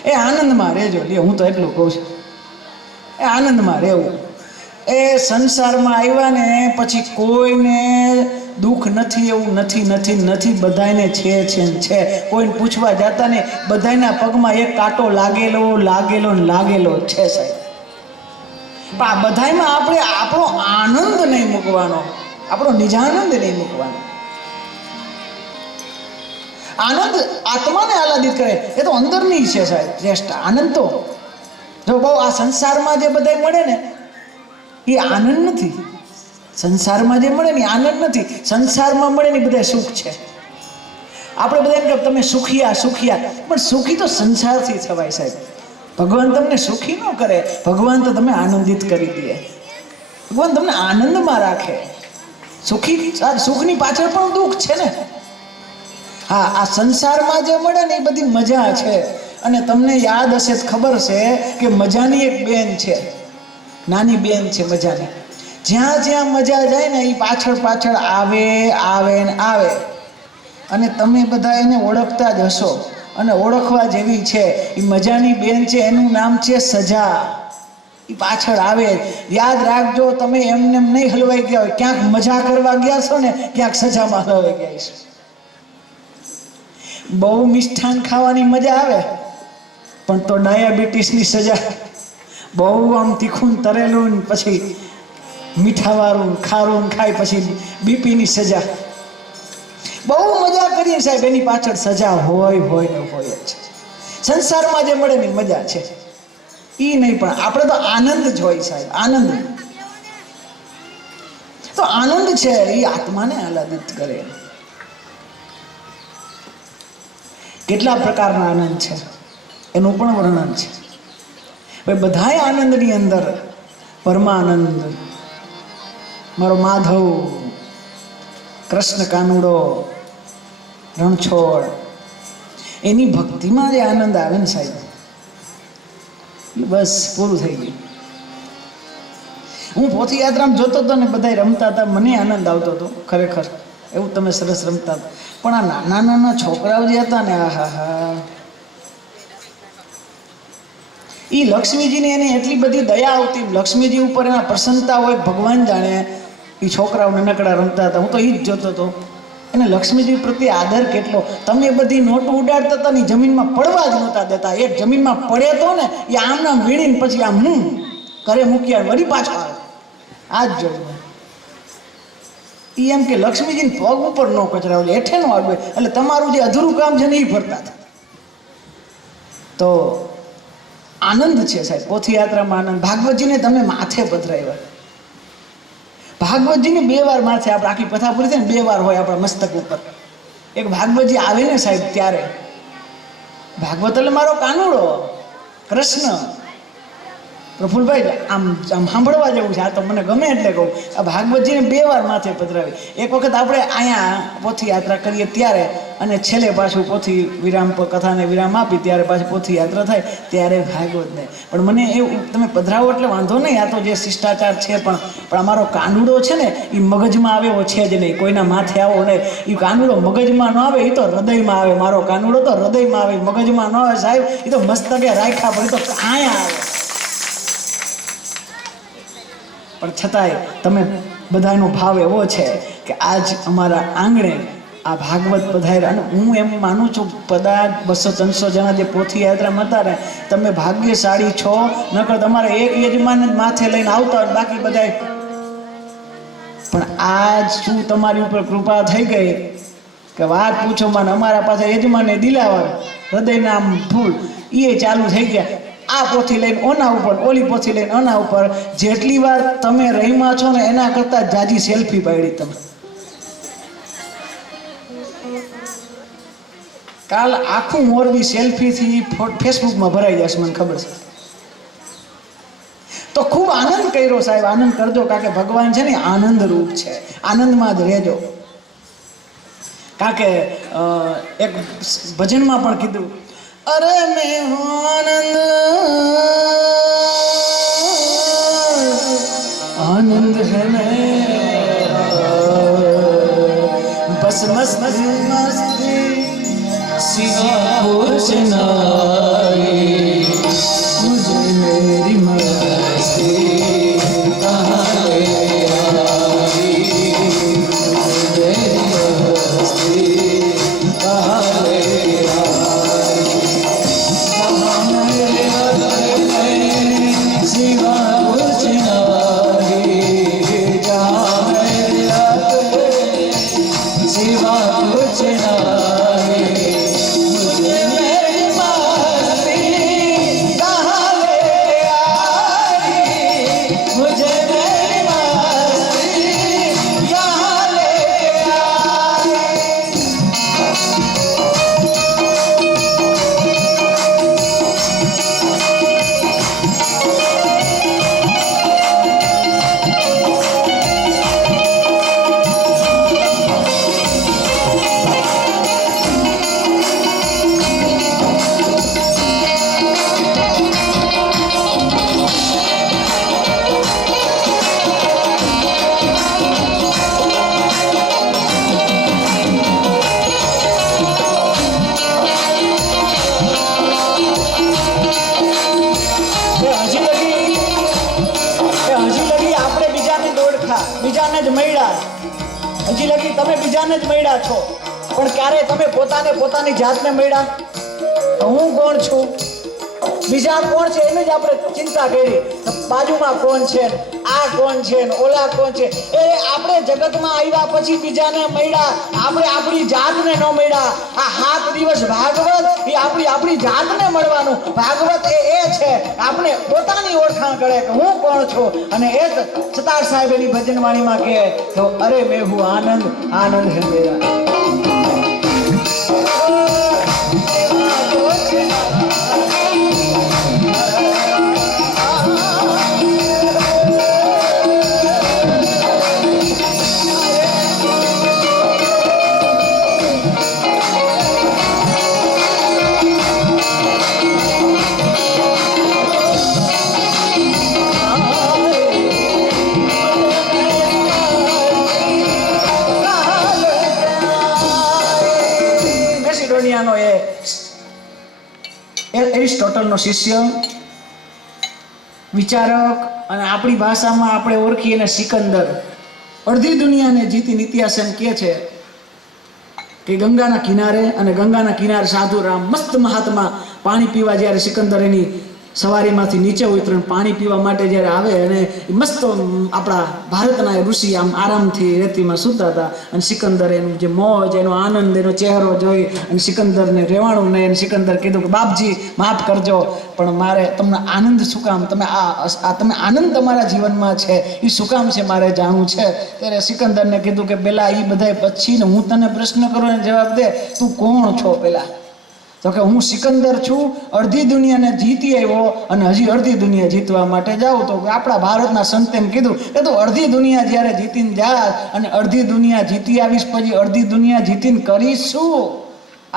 એ આનંદમાં રહેજો. લે હું તો એટલું કહું છું. એ આનંદમાં રહેવું. એ સંસારમાં આવ્યા ને પછી કોઈને દુઃખ નથી એવું નથી બધાને છે ને છે. કોઈને પૂછવા જતા ને બધાના પગમાં એક કાંટો લાગેલો જ છે સાહેબ. પણ આ બધામાં આપણે આપણો આનંદ નહીં મૂકવાનો, આપણો નિજાનંદ નહીં મૂકવાનો. આનંદ આત્માને આહલાદિત કરે, એ તો અંદરની છે સાહેબ શ્રેષ્ઠ આનંદ. તો જો બહુ આ સંસારમાં જે બધા મળે ને એ આનંદ નથી. સંસારમાં જે મળે ને આનંદ નથી. સંસારમાં મળે ને બધા સુખ છે. આપણે બધા એમ કે તમે સુખિયા, પણ સુખી તો સંસારથી થવાય સાહેબ. ભગવાન તમને સુખી ન કરે, ભગવાન તો તમે આનંદિત કરી દે. ભગવાન તમને આનંદમાં રાખે. સુખની પાછળ પણ દુઃખ છે ને. હા, આ સંસારમાં જે મળે ને એ બધી મજા છે. અને તમને યાદ હશે, ખબર છે કે મજાની એક બેન છે, નાની બેન છે મજાની. જ્યાં મજા જાય ને એ પાછળ આવે. અને તમે બધા એને ઓળખતા જ હશો. અને ઓળખવા જેવી છે એ મજાની બેન છે, એનું નામ છે સજા. એ પાછળ આવે. યાદ રાખજો, તમે એમને નહીં હલવાઈ ગયા હોય. ક્યાંક મજા કરવા ગયા છો ને ક્યાંક સજામાં હલવાઈ ગયા છો. બહુ મિષ્ઠાન ખાવાની મજા આવે પણ તો ડાયાબિટીસની સજા. બહુ આમ તીખું તરેલું પછી મીઠાવાળું ખારું ખાય પછી બીપીની સજા. બહુ મજા કરીએ સાહેબ, એની પાછળ સજા હોય જ. સંસારમાં જે મળે ને મજા છે એ નહીં, પણ આપણે તો આનંદ જ હોય સાહેબ. આનંદ તો આનંદ છે એ આત્માને આહલાદિત કરે. કેટલા પ્રકારના આનંદ છે એનું પણ વર્ણન છે. ભાઈ બધાય આનંદની અંદર પરમાનંદ, મારો માધવ, કૃષ્ણ કાનુડો, રણછોડ, એની ભક્તિમાં જે આનંદ આવે ને સાહેબ, બસ પૂરું થઈ ગયું. હું પોથીયાત્રામાં જોતો હતો ને બધા રમતા હતા, મને આનંદ આવતો હતો ખરેખર. એવું તમે સરસ રમતા હતા. પણ આ નાના છોકરાઓ જે હતા ને, આહા, એ લક્ષ્મીજીની એને એટલી બધી દયા આવતી, લક્ષ્મીજી ઉપર એના પ્રસન્નતા હોય, ભગવાન જાણે. એ છોકરાઓ નાનકડા રમતા હતા, હું તો એ જ જોતો હતો. એને લક્ષ્મીજી પ્રત્યે આદર કેટલો. તમે બધી નોટો ઉડાડતા હતા ને જમીનમાં પડવા જ નહોતા દેતા. એક જમીનમાં પડે તો ને એ આમ વીણીને પછી આમ ઘરે મૂક્યા વળી પાછો આવે. આ જ જોયું. એ એમ કે લક્ષ્મીજીને પગ ઉપર ન કચરાવજો, હેઠે ન આવે, એટલે તમારું જે અધૂરું કામ છે ને એ ભરતા હતા. તો આનંદ છે સાહેબ, પોથીયાત્રામાં આનંદ. ભાગવતજીને તમે માથે પધરાવ્યા. ભાગવતજીને 2 વાર માથે, આપણે આખી કથા પૂરી થાય ને 2 વાર હોય આપણા મસ્તક ઉપર. એક ભાગવતજી આવે ને સાહેબ ત્યારે, ભાગવત એટલે મારો કાનુડો કૃષ્ણ. પ્રફુલભાઈ આમ સાંભળવા જેવું છે, આ તો મને ગમે એટલે કહું. આ ભાગવતજીને 2 વાર માથે પધરાવી. એક વખત આપણે અહીંયા પોથીયાત્રા કરીએ ત્યારે, અને છેલ્લે પાછું પોથી વિરામ પર કથાને વિરામ આપી ત્યારે પાછી પોથીયાત્રા થાય ત્યારે ભાગવત નહીં. પણ મને એવું તમે પધરાવો એટલે વાંધો નહીં, આ તો જે શિષ્ટાચાર છે. પણ અમારો કાનુડો છે ને એ મગજમાં આવે એવો છે જ નહીં. કોઈના માથે આવો નહીં. એ કાનુડો મગજમાં ન આવે, એ તો હૃદયમાં આવે. મારો કાનુડો તો હૃદયમાં આવે, મગજમાં ન આવે સાહેબ. એ તો મસ્તકે રાખ્યા પણ એ તો કાંઈ આવે. પણ છતાંય તમે બધાનો ભાવ એવો છે કે આજ અમારા આંગણે આ ભાગવત પધાર્યા. અને હું એમ માનું છું, કદાચ 200-300 જણા જે પોથીયાત્રામાં હતા ને, તમે ભાગ્યશાળી છો. નકર તમારે એક યજમાન જ માથે લઈને આવતા હોય, બાકી બધા. પણ આજ શું તમારી ઉપર કૃપા થઈ ગઈ કે વાત પૂછો માં. અમારા પાસે યજમાને દિલાવર હૃદયના આમ ફૂલ એ ચાલુ થઈ ગયા. આ પોથી લઈને ઓના ઉપર, ઓલી પોથી લઈને ઓના ઉપર. જેટલી વાર તમે રહીમાં છો ને એના કરતાં જાજી સેલ્ફી પાડી તમે. કાલ આખું મોરબી સેલ્ફીથી ફેસબુકમાં ભરાઈ જશે, મને ખબર છે. તો ખૂબ આનંદ કર્યો સાહેબ. આનંદ કરજો, કારણ કે ભગવાન છે ને આનંદ રૂપ છે. આનંદમાં જ રહેજો. કારણ કે એક ભજનમાં પણ કીધું, અરે મેં આનંદ આનંદ હે બસ મસ્ત મસ્તી સિવા कुछ नारी मुझे मेरी मस्ती બીજાને જ મળ્યા, હજી લગી તમે બીજાને જ મળ્યા છો, પણ ક્યારે તમે પોતાની જાતને મળ્યા? હું કોણ છું, બીજા કોણ છે એની જ આપણે ચિંતા કરી. બાજુમાં કોણ છે, આ કોણ છે, ઓલા કોણ છે, એ આપણે જગતમાં આવ્યા પછી બીજાને મળ્યા, આપણે આપણી જાતને ન મળ્યા. આ 7 દિવસ ભાગવત એ આપણી જાતને મળવાનું. ભાગવત એ છે આપણે પોતાની ઓળખાણ કરે કે હું કોણ છું. અને એ જ સતાર સાહેબ એની ભજનવાણીમાં કહે તો અરે મેં હું આનંદ, આનંદ હે મેરા. મેસિડોનિયાનો એરિસ્ટોટલનો શિષ્ય, વિચારક, અને આપણી ભાષામાં આપણે ઓળખીએ એને સિકંદર. અડધી દુનિયાને જીતી નિત્યાસન કહે છે કે ગંગાના કિનારે, અને ગંગાના કિનારે સાધુ રામ મસ્ત મહાત્મા પાણી પીવા જ્યારે સિકંદર એની સવારીમાંથી નીચે ઉતરીને પાણી પીવા માટે જ્યારે આવે, અને મસ્ત આપણા ભારતના ઋષિ આમ આરામથી રેતીમાં સૂતા હતા, અને સિકંદર એનું જે મોજ, એનો આનંદ, એનો ચહેરો જોઈ અને સિકંદરને રહેવાણું નહીં. અને સિકંદર કીધું કે બાપજી માફ કરજો, પણ મારે તમને આનંદ શું કામ, તમે તમે આનંદ તમારા જીવનમાં છે એ શું કામ છે મારે જાણવું છે. ત્યારે સિકંદરને કીધું કે પેલા એ બધાય પછી ને હું તને પ્રશ્ન કરું એને જવાબ દે, તું કોણ છો પેલા? તો કે હું સિકંદર છું, અડધી દુનિયાને જીતી આવ્યો અને હજી અડધી દુનિયા જીતવા માટે જાઉં. તો આપણા ભારતના સંતે એમ કીધું કે તું અડધી દુનિયા જ્યારે જીતીને જા અને અડધી દુનિયા જીતી આવીશ, પછી અડધી દુનિયા જીતીને કરીશું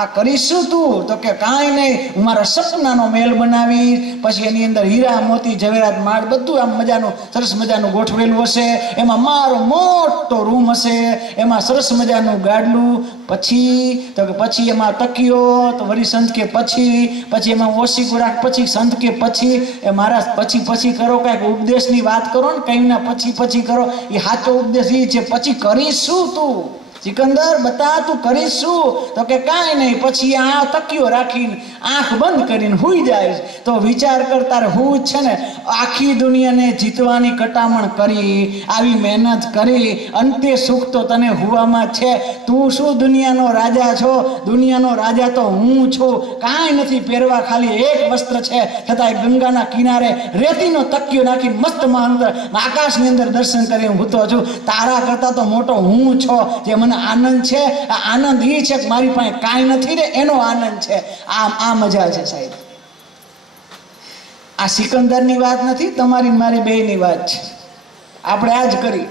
આ કરીશું તું? તો કે કાંઈ નહીં, હું મારા સપનાનો મહેલ બનાવીશ, પછી એની અંદર હીરા મોતી જવેરાત માળ બધું આમ મજાનું સરસ મજાનું ગોઠવેલું હશે, એમાં મારો મોટો રૂમ હશે, એમાં સરસ મજાનું ગાડલું, પછી તો કે પછી એમાં તકિયો, તો વળી સંત કે પછી એમાં ઓશીકું રાખ, પછી સંત કે પછી એ મારા પછી કરો, કાંઈક ઉપદેશની વાત કરો ને, કંઈના પછી કરો, એ સાચો ઉપદેશ એ છે પછી કરીશું તું. સિકંદર બતા તું કરીશું? તો કે કાંઈ નહીં, પછી આ તકિયો રાખીને આંખ બંધ કરીને હુઈ જાય. તો વિચાર કર, તારે હું છે ને આખી દુનિયાને જીતવાની કટામણ કરી, આવી મહેનત કરી, અંતે સુખ તો તને હુવામાં છે. તું શું દુનિયાનો રાજા છો? દુનિયાનો રાજા તો હું છું. કાંઈ નથી પહેરવા, ખાલી એક વસ્ત્ર છે, છતાં ગંગાના કિનારે રેતીનો તકિયો નાખીને મસ્ત આકાશની અંદર દર્શન કરીને હૂતો છું. તારા કરતા તો મોટો હું છો. જે મને આનંદ છે, આ આનંદ એ છે કે મારી પાસે કાંઈ નથી ને એનો આનંદ છે. આ મજા છે સાહેબ. આ સિકંદરની વાત નથી, તમારી મારી બેયની વાત છે. આપણે આ જ કરી.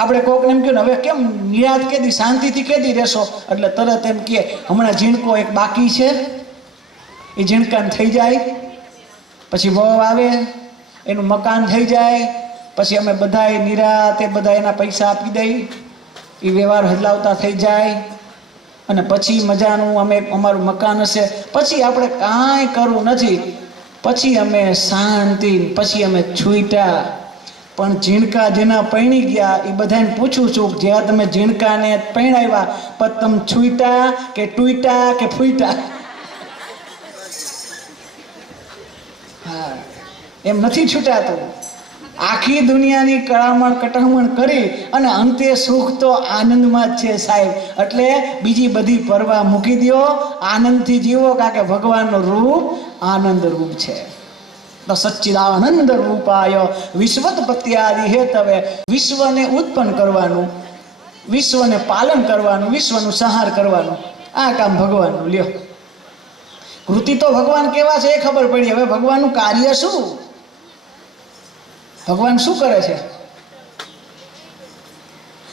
આપણે કોકને એમ કહ્યું હવે કેમ નિરાત કેદી, શાંતિથી કેદી રહેશો, એટલે તરત એમ કહે હમણાં ઝીણકો એક બાકી છે, એ ઝીણકાન થઈ જાય, પછી વહુ આવે, એનું મકાન થઈ જાય, પછી અમે બધાએ નિરાતે બધા એના પૈસા આપી દઈ, એ વ્યવહાર હદલાવતા થઈ જાય, અને પછી મજાનું અમે અમારું મકાન હશે, પછી આપણે કાંઈ કરવું નથી, પછી અમે શાંતિ, પછી અમે છૂટ્યા. પણ ઝીણકા જેના પૈણી ગયા એ બધાને પૂછું છું, જ્યાં તમે ઝીણકાને પૈણાવ્યા પણ તમે છૂટ્યા કે ટૂટ્યા કે ફૂટ્યા? હા, એમ નથી છૂટાતું. આખી દુનિયાની કટામણ કરી અને અંતે સુખ તો આનંદમાં જ છે સાહેબ. એટલે બીજી બધી પરવા મૂકી દો, આનંદથી જીવો, કારણ કે ભગવાનનું રૂપ આનંદ રૂપ છે. તો સચ્ચિદાનંદ રૂપાય વિશ્વોત્પત્યાદિ હેતવે, વિશ્વને ઉત્પન્ન કરવાનું, વિશ્વને પાલન કરવાનું, વિશ્વનું સંહાર કરવાનું, આ કામ ભગવાનનું. લ્યો, કૃતિ તો ભગવાન કેવા છે એ ખબર પડી. હવે ભગવાનનું કાર્ય શું? ભગવાન શું કરે છે?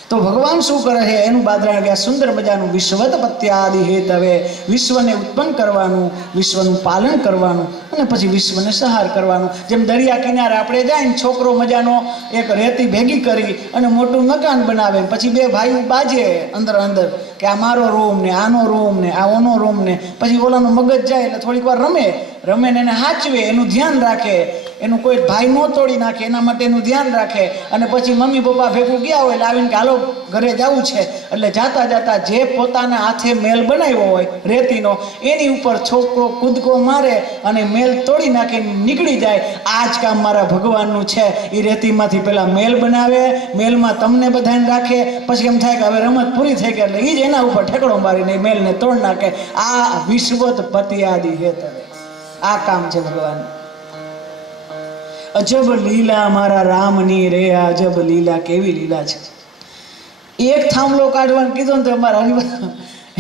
તો ભગવાન શું કરે છે એનું બાદરાણ ગયા. સુંદર મજાનું વિશ્વોત્પત્યાદિ હેતવે, વિશ્વને ઉત્પન્ન કરવાનું, વિશ્વનું પાલન કરવાનું, અને પછી વિશ્વને સંહાર કરવાનું. જેમ દરિયા કિનારે આપણે જાય ને, છોકરો મજાનો એક રેતી ભેગી કરી અને મોટું મકાન બનાવે, પછી બે ભાઈઓ બાજે અંદર કે આ મારો રૂમ ને, આનો રૂમ ને, આ ઓનો રૂમ ને, પછી ઓલાનો મગજ જાય એટલે થોડીક વાર રમે ને એને હાચવે, એનું ધ્યાન રાખે. એનું કોઈ ભાઈ ન તોડી નાખે એના માટે એનું ધ્યાન રાખે. અને પછી મમ્મી પપ્પા ભેગું ગયા હોય એટલે આવીને કે હાલો ઘરે જવું છે એટલે જાતા જાતા જે પોતાના હાથે મેલ બનાવ્યો હોય રેતીનો એની ઉપર છોકરો કૂદકો મારે અને મેલ તોડી નાખે નીકળી જાય. આ જ કામ મારા ભગવાનનું છે. એ રેતીમાંથી પેલા મેલ બનાવે, મેલમાં તમને બધાને રાખે, પછી એમ થાય કે હવે રમત પૂરી થઈ ગઈ એટલે એ જ એના ઉપર ઠેકડો મારીને એ મેલને તોડ નાખે. આ વિશ્વત પતિયાદી હેત. આ કામ છે ભગવાન. અજબ લીલા મારા રામની રે, અજબ લીલા. કેવી લીલા છે. એક થાંભલો કાઢવાનું કીધું ને તો અમારા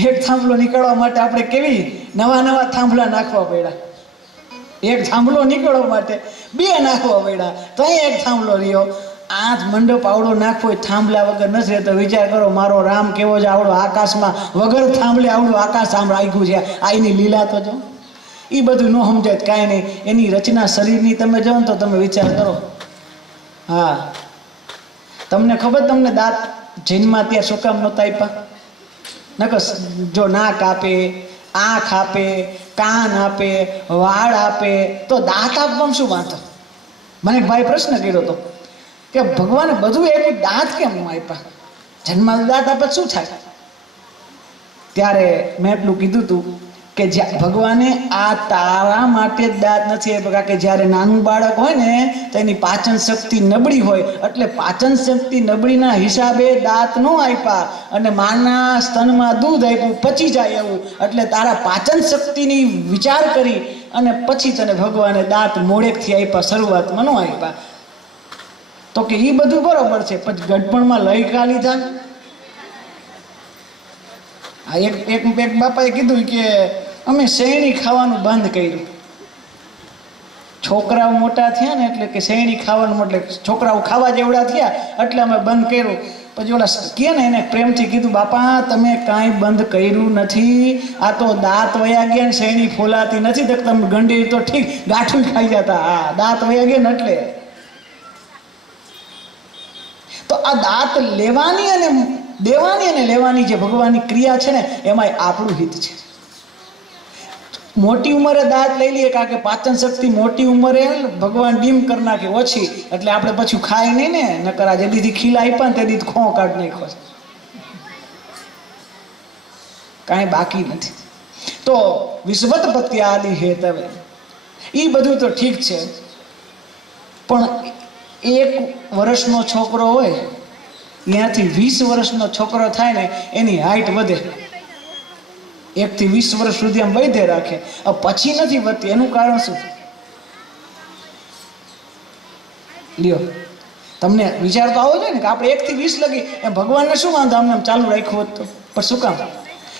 એક થાંભલો નીકળવા માટે આપણે કેવી નવા નવા થાંભલા નાખવા પડ્યા. એક થાંભલો નીકળવા માટે 2 નાખવા પડ્યા તો અહીં એક થાંભલો રહ્યો. આ મંડપ આવડો નાખવો થાંભલા વગર નથી રહેતો. વિચાર કરો મારો રામ કેવો છે, આવડો આકાશમાં વગર થાંભલે આવડું આકાશ આમ રાખ્યું છે. આ એની લીલા તો જો. એ બધું ન સમજાય કાંઈ નહીં. એની રચના શરીરની તમે જાઓ ને તો તમે વિચાર કરો. હા, તમને ખબર, તમને દાંત જન્મમાં ત્યાં શું કામ નહોતા આપ્યા? નકર જો નાક આપે, આંખ આપે, કાન આપે, વાળ આપે તો દાંત આપવામાં શું વાંધો? મને એક ભાઈ પ્રશ્ન કર્યો હતો કે ભગવાને બધું આપ્યું, દાંત કેમ ન આપ્યા? જન્મમાં દાંત આપે શું થાય? ત્યારે મેં એટલું કીધું હતું કે ભગવાને આ તારા માટે જ દાંત નથી આપ્યા કે જ્યારે નાનું બાળક હોય ને તો એની પાચન શક્તિ નબળી હોય એટલે પાચન શક્તિ નબળીના હિસાબે દાંત ન આપ્યા. અને માના સ્તનમાં દૂધ આપ્યું પચી જાય એવું, એટલે તારા પાચન શક્તિની વિચાર કરી અને પછી તને ભગવાને દાંત મોડેકથી આપ્યા, શરૂઆતમાં ન આપ્યા. તો કે એ બધું બરોબર છે, પછી ગઢપણમાં લઈ કા લીધા? એક બાપાએ કીધું કે અમે શેરણી ખાવાનું બંધ કર્યું. છોકરાઓ મોટા થયા ને એટલે કે શેરણી ખાવાનું, એટલે છોકરાઓ ખાવા જેવડા થયા એટલે અમે બંધ કર્યું. પછી ઓલા કે ને એને પ્રેમથી કીધું બાપા તમે કાંઈ બંધ કર્યું નથી, આ તો દાંત વયા ગયા ને શેરણી ફોલાતી નથી. તો તમે ગંડી તો ઠીક ગાંઠું ખાઈ જતા. હા, દાંત વયા ગયા ને એટલે. તો આ દાંત લેવાની અને દેવાની અને લેવાની જે ભગવાનની ક્રિયા છે ને એમાં આપણું હિત છે. મોટી ઉંમરે દાંત લઈ લઈએ કારણ કે પાચન શક્તિ મોટી ઉંમરે ભગવાન ડીમ કરી નાખે ઓછી, એટલે આપણે પછી ખાય નહીં ને. નકર આ જે દીધી ખીલા આપ્યા ને તે દીધી ખો કાઢ નાખ્યો છે, કાંઈ બાકી નથી. તો વિશ્વત પત્યાદિ હેતવે એ બધું તો ઠીક છે, પણ 1 વર્ષનો છોકરો હોય ત્યાંથી 20 વર્ષનો છોકરો થાય ને એની હાઈટ વધે. 1 થી 20 વર્ષ સુધી આમ વૈધે રાખે, પછી નથી વધતી. એનું કારણ શું? લ્યો, તમને વિચાર તો આવો જોઈએ ને કે આપણે 1 થી 20 લગી એમ ભગવાનને શું વાંધો આમને ચાલુ રાખ્યું હોત તો? પણ શું કામ?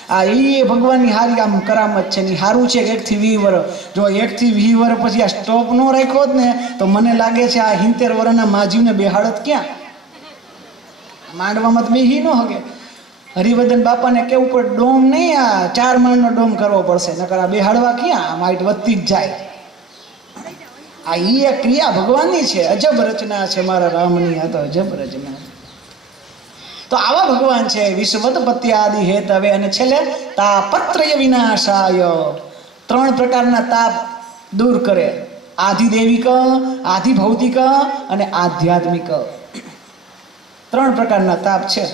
આ એ ભગવાનની હારી આમ કરામત છે ને. સારું છે કે 1 થી 20 વર્ષ. જો 1 થી 20 વર્ષ પછી આ સ્ટોપ ન રાખ્યો હોત ને તો મને લાગે છે આ 70 વર્ષના માજીવને બેહાડત ક્યાં? માંડવામાં તો બેહી ન હગે. હરિવર્ધન બાપાને કેવું પડે ડોમ નહીં, આ 4 માળનો ડોમ કરવો પડશે, નકર આ બેહાડવા ક્યાં? આ હાઈટ વધતી જ જાય. આ એ ક્રિયા ભગવાનની છે. અજબ રચના છે મારા રામની. આ તો અજબ રચના. તો આવા ભગવાન છે. વિશ્વત પત્યાદિ હેતવે. અને છેલ્લે તાપત્રય વિનાશાય. 3 પ્રકારના તાપ દૂર કરે. આધિદૈવિક, આધિભૌતિક અને આધ્યાત્મિક. 3 પ્રકારના તાપ છે.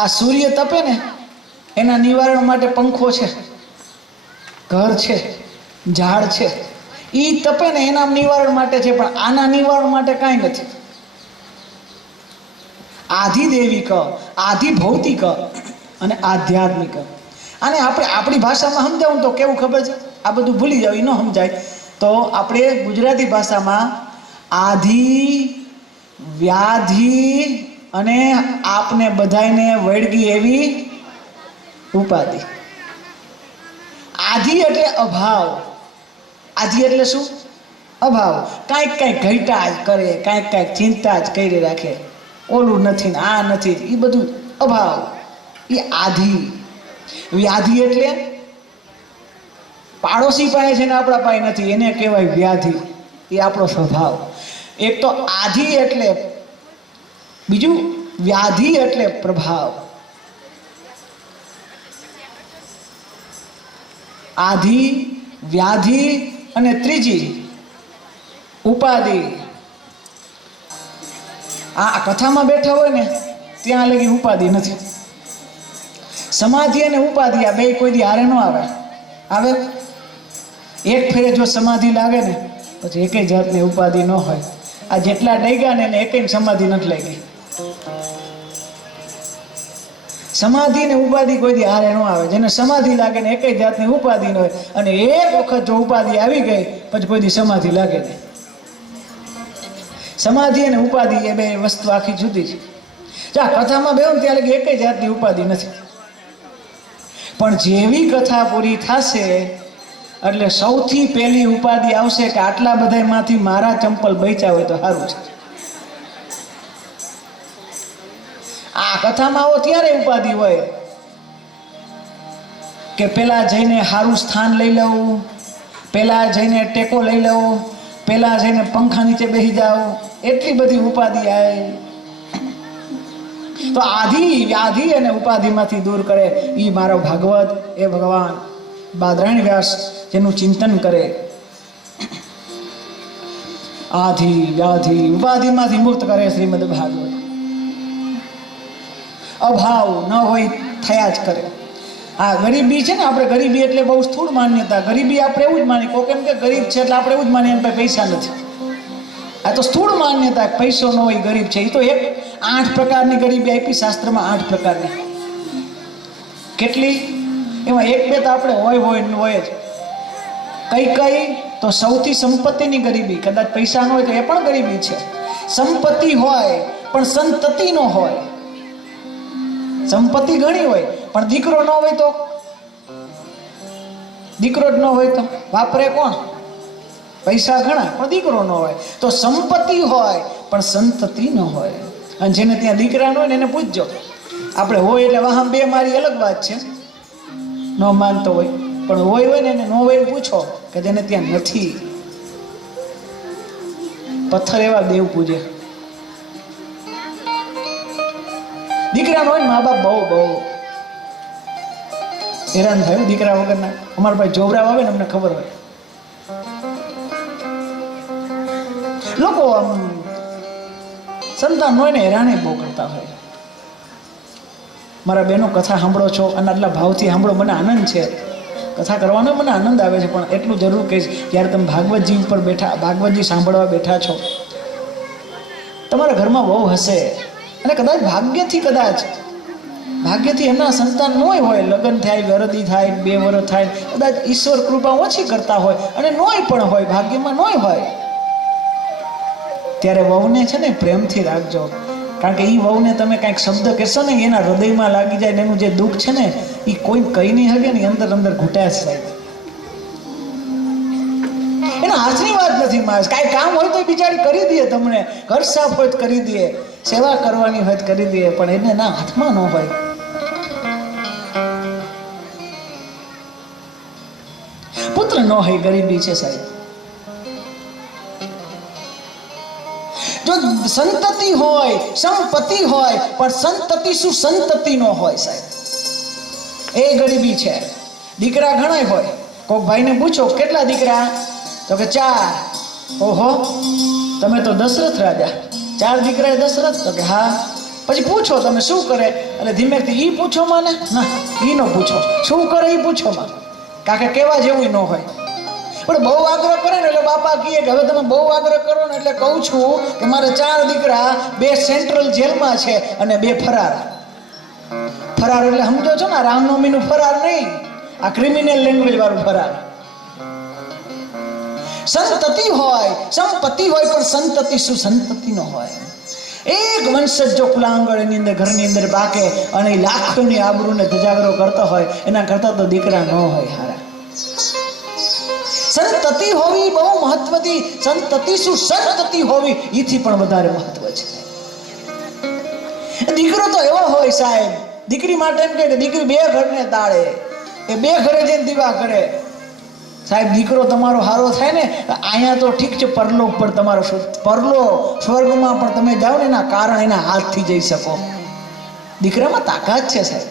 આ સૂર્ય તપે ને એના નિવારણ માટે પંખો છે, ઘર છે, ઝાડ છે. એ તપે ને એના નિવારણ માટે છે, પણ આના નિવારણ માટે કાંઈ નથી. આધિદૈવિક, આધિભૌતિક અને આધ્યાત્મિક. આને આપણે આપણી ભાષામાં સમજાવું તો કેવું ખબર છે? આ બધું ભૂલી જાવ, એ ન સમજાય તો આપણે ગુજરાતી ભાષામાં આધિ, વ્યાધિ અને આપને બધાને વળગી એવી ઉપાધિ. આધિ એટલે અભાવ. આધિ એટલે શું? અભાવ. કાંઈક ઘટ્યા જ કરે, કાંઈક ચિંતા જ કરી રાખે. ઓલું નથી ને આ નથી, એ બધું અભાવ, એ આધિ. વ્યાધિ એટલે પાડોશી પાસે છે ને આપણા પાસે નથી, એને કહેવાય વ્યાધિ. એ આપણો સ્વભાવ. એક તો આધિ એટલે, બીજું વ્યાધિ એટલે પ્રભાવ. આધિ, વ્યાધિ અને ત્રીજી ઉપાધિ. આ કથામાં બેઠા હોય ને ત્યાં લગી ઉપાધિ નથી. સમાધિ અને ઉપાધિ આ બે કોઈ દી હારે ન આવે. આવે એક ફેરે જો સમાધિ લાગે ને પછી એકેય જાતની ઉપાધિ ન હોય. આ જેટલા ડૈગા ને એને એકેય સમાધિ નથી લાગી. સમાધિ ને ઉપાધિ કોઈ દી હારે ન આવે. જેને સમાધિ લાગે ને એકેય જાતની ઉપાધિ ન હોય, અને એક વખત જો ઉપાધિ આવી ગઈ પછી કોઈ દી સમાધિ લાગે નહીં. સમાધિ અને ઉપાધિ એ બે વસ્તુ આખી જુદી છે. જા કથામાં બેહું ત્યાં લગી એકેય જાતની ઉપાધિ નથી. પણ જેવી કથા પૂરી થશે એટલે સૌથી પહેલી ઉપાધિ આવશે કે આટલા બધામાંથી મારા ચંપલ બચ્યા હોય તો સારું છે. આ કથામાં આવો ત્યારે ઉપાધિ હોય કે પેલા જઈને સારું સ્થાન લઈ લઉં, પેલા જઈને ટેકો લઈ લઉં, પેલા જઈને પંખા નીચે બેસી જાઉં, એટલી બધી ઉપાધિ આવે. તો આધિ વ્યાધિ અને ઉપાધિમાંથી દૂર કરે એ મારો ભાગવત, એ ભગવાન બાદરાયણ વ્યાસ જેનું ચિંતન કરે. આધિ વ્યાધિ ઉપાધિમાંથી મુક્ત કરે શ્રીમદ ભાગવત. અભાવ ન હોય થયા જ કરે. આ ગરીબી છે ને, આપણે ગરીબી એટલે બહુ સ્થૂળ માન્યતા. ગરીબી આપણે એવું જ માની, કોઈ કેમ કે ગરીબ છે એટલે આપણે એવું જ માનીએ એમ પૈસા નથી. આ તો સ્થૂળ માન્યતા, પૈસો ન હોય ગરીબ છે. એ તો 8 પ્રકારની ગરીબી આપી શાસ્ત્રમાં, 8 પ્રકારની. કેટલી? એમાં 1-2 તો આપણે હોય જ. કઈ તો સૌથી સંપત્તિની ગરીબી. કદાચ પૈસા ન હોય તો એ પણ ગરીબી છે. સંપત્તિ હોય પણ સંતતિ ન હોય. સંપત્તિ ઘણી હોય પણ દીકરો ન હોય તો, દીકરો જ ન હોય તો વાપરે કોણ? પૈસા ઘણા પણ દીકરો ન હોય. તો સંપત્તિ હોય પણ સંતતિ ન હોય. અને જેને ત્યાં દીકરા ન હોય ને એને પૂછજો. આપણે હોય એટલે વાહન 2 મારી અલગ વાત છે, ન માનતો હોય. પણ હોય ને એને ન હોય પૂછો કે જેને ત્યાં નથી. પથ્થર એવા દેવ પૂજે. દીકરા ન હોય ને મા બાપ બહુ હેરાન થયું દીકરા વગરના. અમારા ભાઈ જોવરાવ આવે ને અમને ખબર હોય. લોકો આમ સંતાન હોય ને હેરાને બહુ કરતા હોય. મારા બહેનો કથા સાંભળો છો અને આટલા ભાવથી સાંભળો, મને આનંદ છે. કથા કરવાનો મને આનંદ આવે છે. પણ એટલું જરૂર કહીશ, જ્યારે તમે ભાગવતજી ઉપર બેઠા, ભાગવતજી સાંભળવા બેઠા છો, તમારા ઘરમાં બહુ હશે અને કદાચ ભાગ્યથી એમના સંતાન ન હોય, લગ્ન થાય, ગરદી થાય, 2 વર્ષ થાય, કદાચ ઈશ્વર કૃપા ઓછી કરતા હોય અને નોય પણ હોય, ભાગ્યમાં નોય હોય, ત્યારે વહુને છે ને પ્રેમથી રાખજો. કારણ કે એ વહુને તમે કાંઈક શબ્દ કહેશો ને એના હૃદયમાં લાગી જાય. એનું જે દુઃખ છે ને એ કોઈ કહી નહીં શકે ને, અંદર ઘૂંટાશ થાય. એના હાથની વાત નથી. માણસ કાંઈ કામ હોય તો બિચારી કરી દે, તમને ઘર સાફ હોય તો કરી દે, સેવા કરવાની હોય તો કરી દે, પણ એને ના હાથમાં ન હોય. પુત્ર ન હોય, ગરીબી છે સાહેબ. જો સંતતિ હોય, સંપત્તિ હોય, પણ સંતતિ શું સંતતિ નો હોય સાહેબ, એ ગરીબી છે. દીકરા ઘણા હોય. કોઈક ભાઈને પૂછો કેટલા દીકરા? તો કે 4. ઓહો, તમે તો દશરથ રાજા. 4 દીકરા એ દશરથ? તો કે હા. પછી પૂછો તમે શું કરે? એટલે ધીમેથી ઈ પૂછો માને ના, ઈ નો પૂછો. શું કરે ઈ પૂછો માં. કારણ કે કેવા જેવું ન હોય. પણ બહુ આગ્રહ કરે ને એટલે બાપા કહે કે હવે તમે બહુ આગ્રહ કરો ને એટલે કહું છું કે મારે 4 દીકરા, 2 સેન્ટ્રલ જેલમાં છે અને 2 ફરાર. ફરાર એટલે સમજો છો ને, રામનવમીનું ફરાર નહીં, આ ક્રિમિનલ લેંગ્વેજ વાળું ફરાર. સંતતિ હોય, સંપત્તિ હોય, પણ સંતતિ શું સંતતિ ન હોય. એક વંશજ જો કુલાંગળની અંદર ઘરની અંદર બાકે અને લાખોની આબરૂને ધજાગરો કરતો હોય, એના કરતા તો દીકરા ન હોય હારા. સંતતિ હોવી બહુ મહત્વની. સંતતિ શું સંતતિ હોવી એથી પણ વધારે મહત્વ છે. દીકરો તો એવો હોય સાહેબ, દીકરી માટે એમ કે દીકરી 2 ઘરને તાળે, એ 2 ઘરે જઈને દીવા કરે. સાહેબ દીકરો તમારો હારો થાય ને, અહીંયા તો ઠીક છે, પરલોક પર તમારો સ્વર્ગમાં પણ તમે જાઓ ને એના કારણ એના હાથથી જઈ શકો. દીકરામાં તાકાત છે સાહેબ.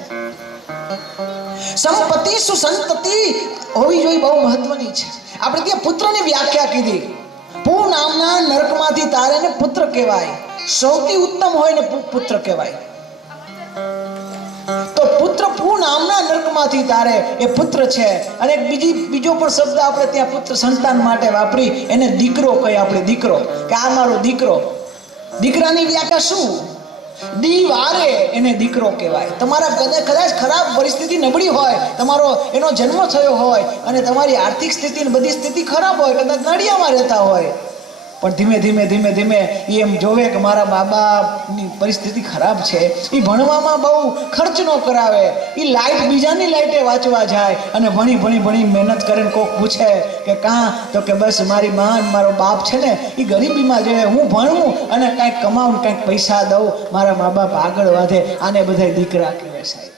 સંપત્તિ શું સંતતિ હોવી જોઈએ બહુ મહત્વની છે. આપણે ત્યાં પુત્રની વ્યાખ્યા કીધી. નામના નરકમાંથી તારે ને પુત્ર કહેવાય. સૌથી ઉત્તમ હોય ને પુત્ર કહેવાય. તો પુત્ર ભૂ નામના નરકમાંથી તારે એ પુત્ર છે. અને એક બીજો પણ શબ્દ આપણે ત્યાં પુત્ર સંતાન માટે વાપરી, એને દીકરો કહે. આપણે દીકરો કે આ મારો દીકરો. દીકરાની વ્યાખ્યા શું? દી વારે એને દીકરો કહેવાય. તમારા કદાચ ખરાબ પરિસ્થિતિ નબળી હોય, તમારો એનો જન્મ થયો હોય અને તમારી આર્થિક સ્થિતિ બધી સ્થિતિ ખરાબ હોય, કદાચ નડિયામાં રહેતા હોય, પણ ધીમે ધીમે એ એમ જોવે કે મારા બાબાની પરિસ્થિતિ ખરાબ છે, એ ભણવામાં બહુ ખર્ચ ન કરાવે, એ બીજાની લાઈટે વાંચવા જાય અને ભણી મહેનત કરીને કોક પૂછે કે કાં, તો કે બસ મારી માં મારો બાપ છે ને એ ગરીબીમાં જે હું ભણું અને કાંઈક કમાવું, કાંઈક પૈસા દઉં, મારા મા બાપ આગળ વધે. આને બધા દીકરા કહેવાય સાહેબ.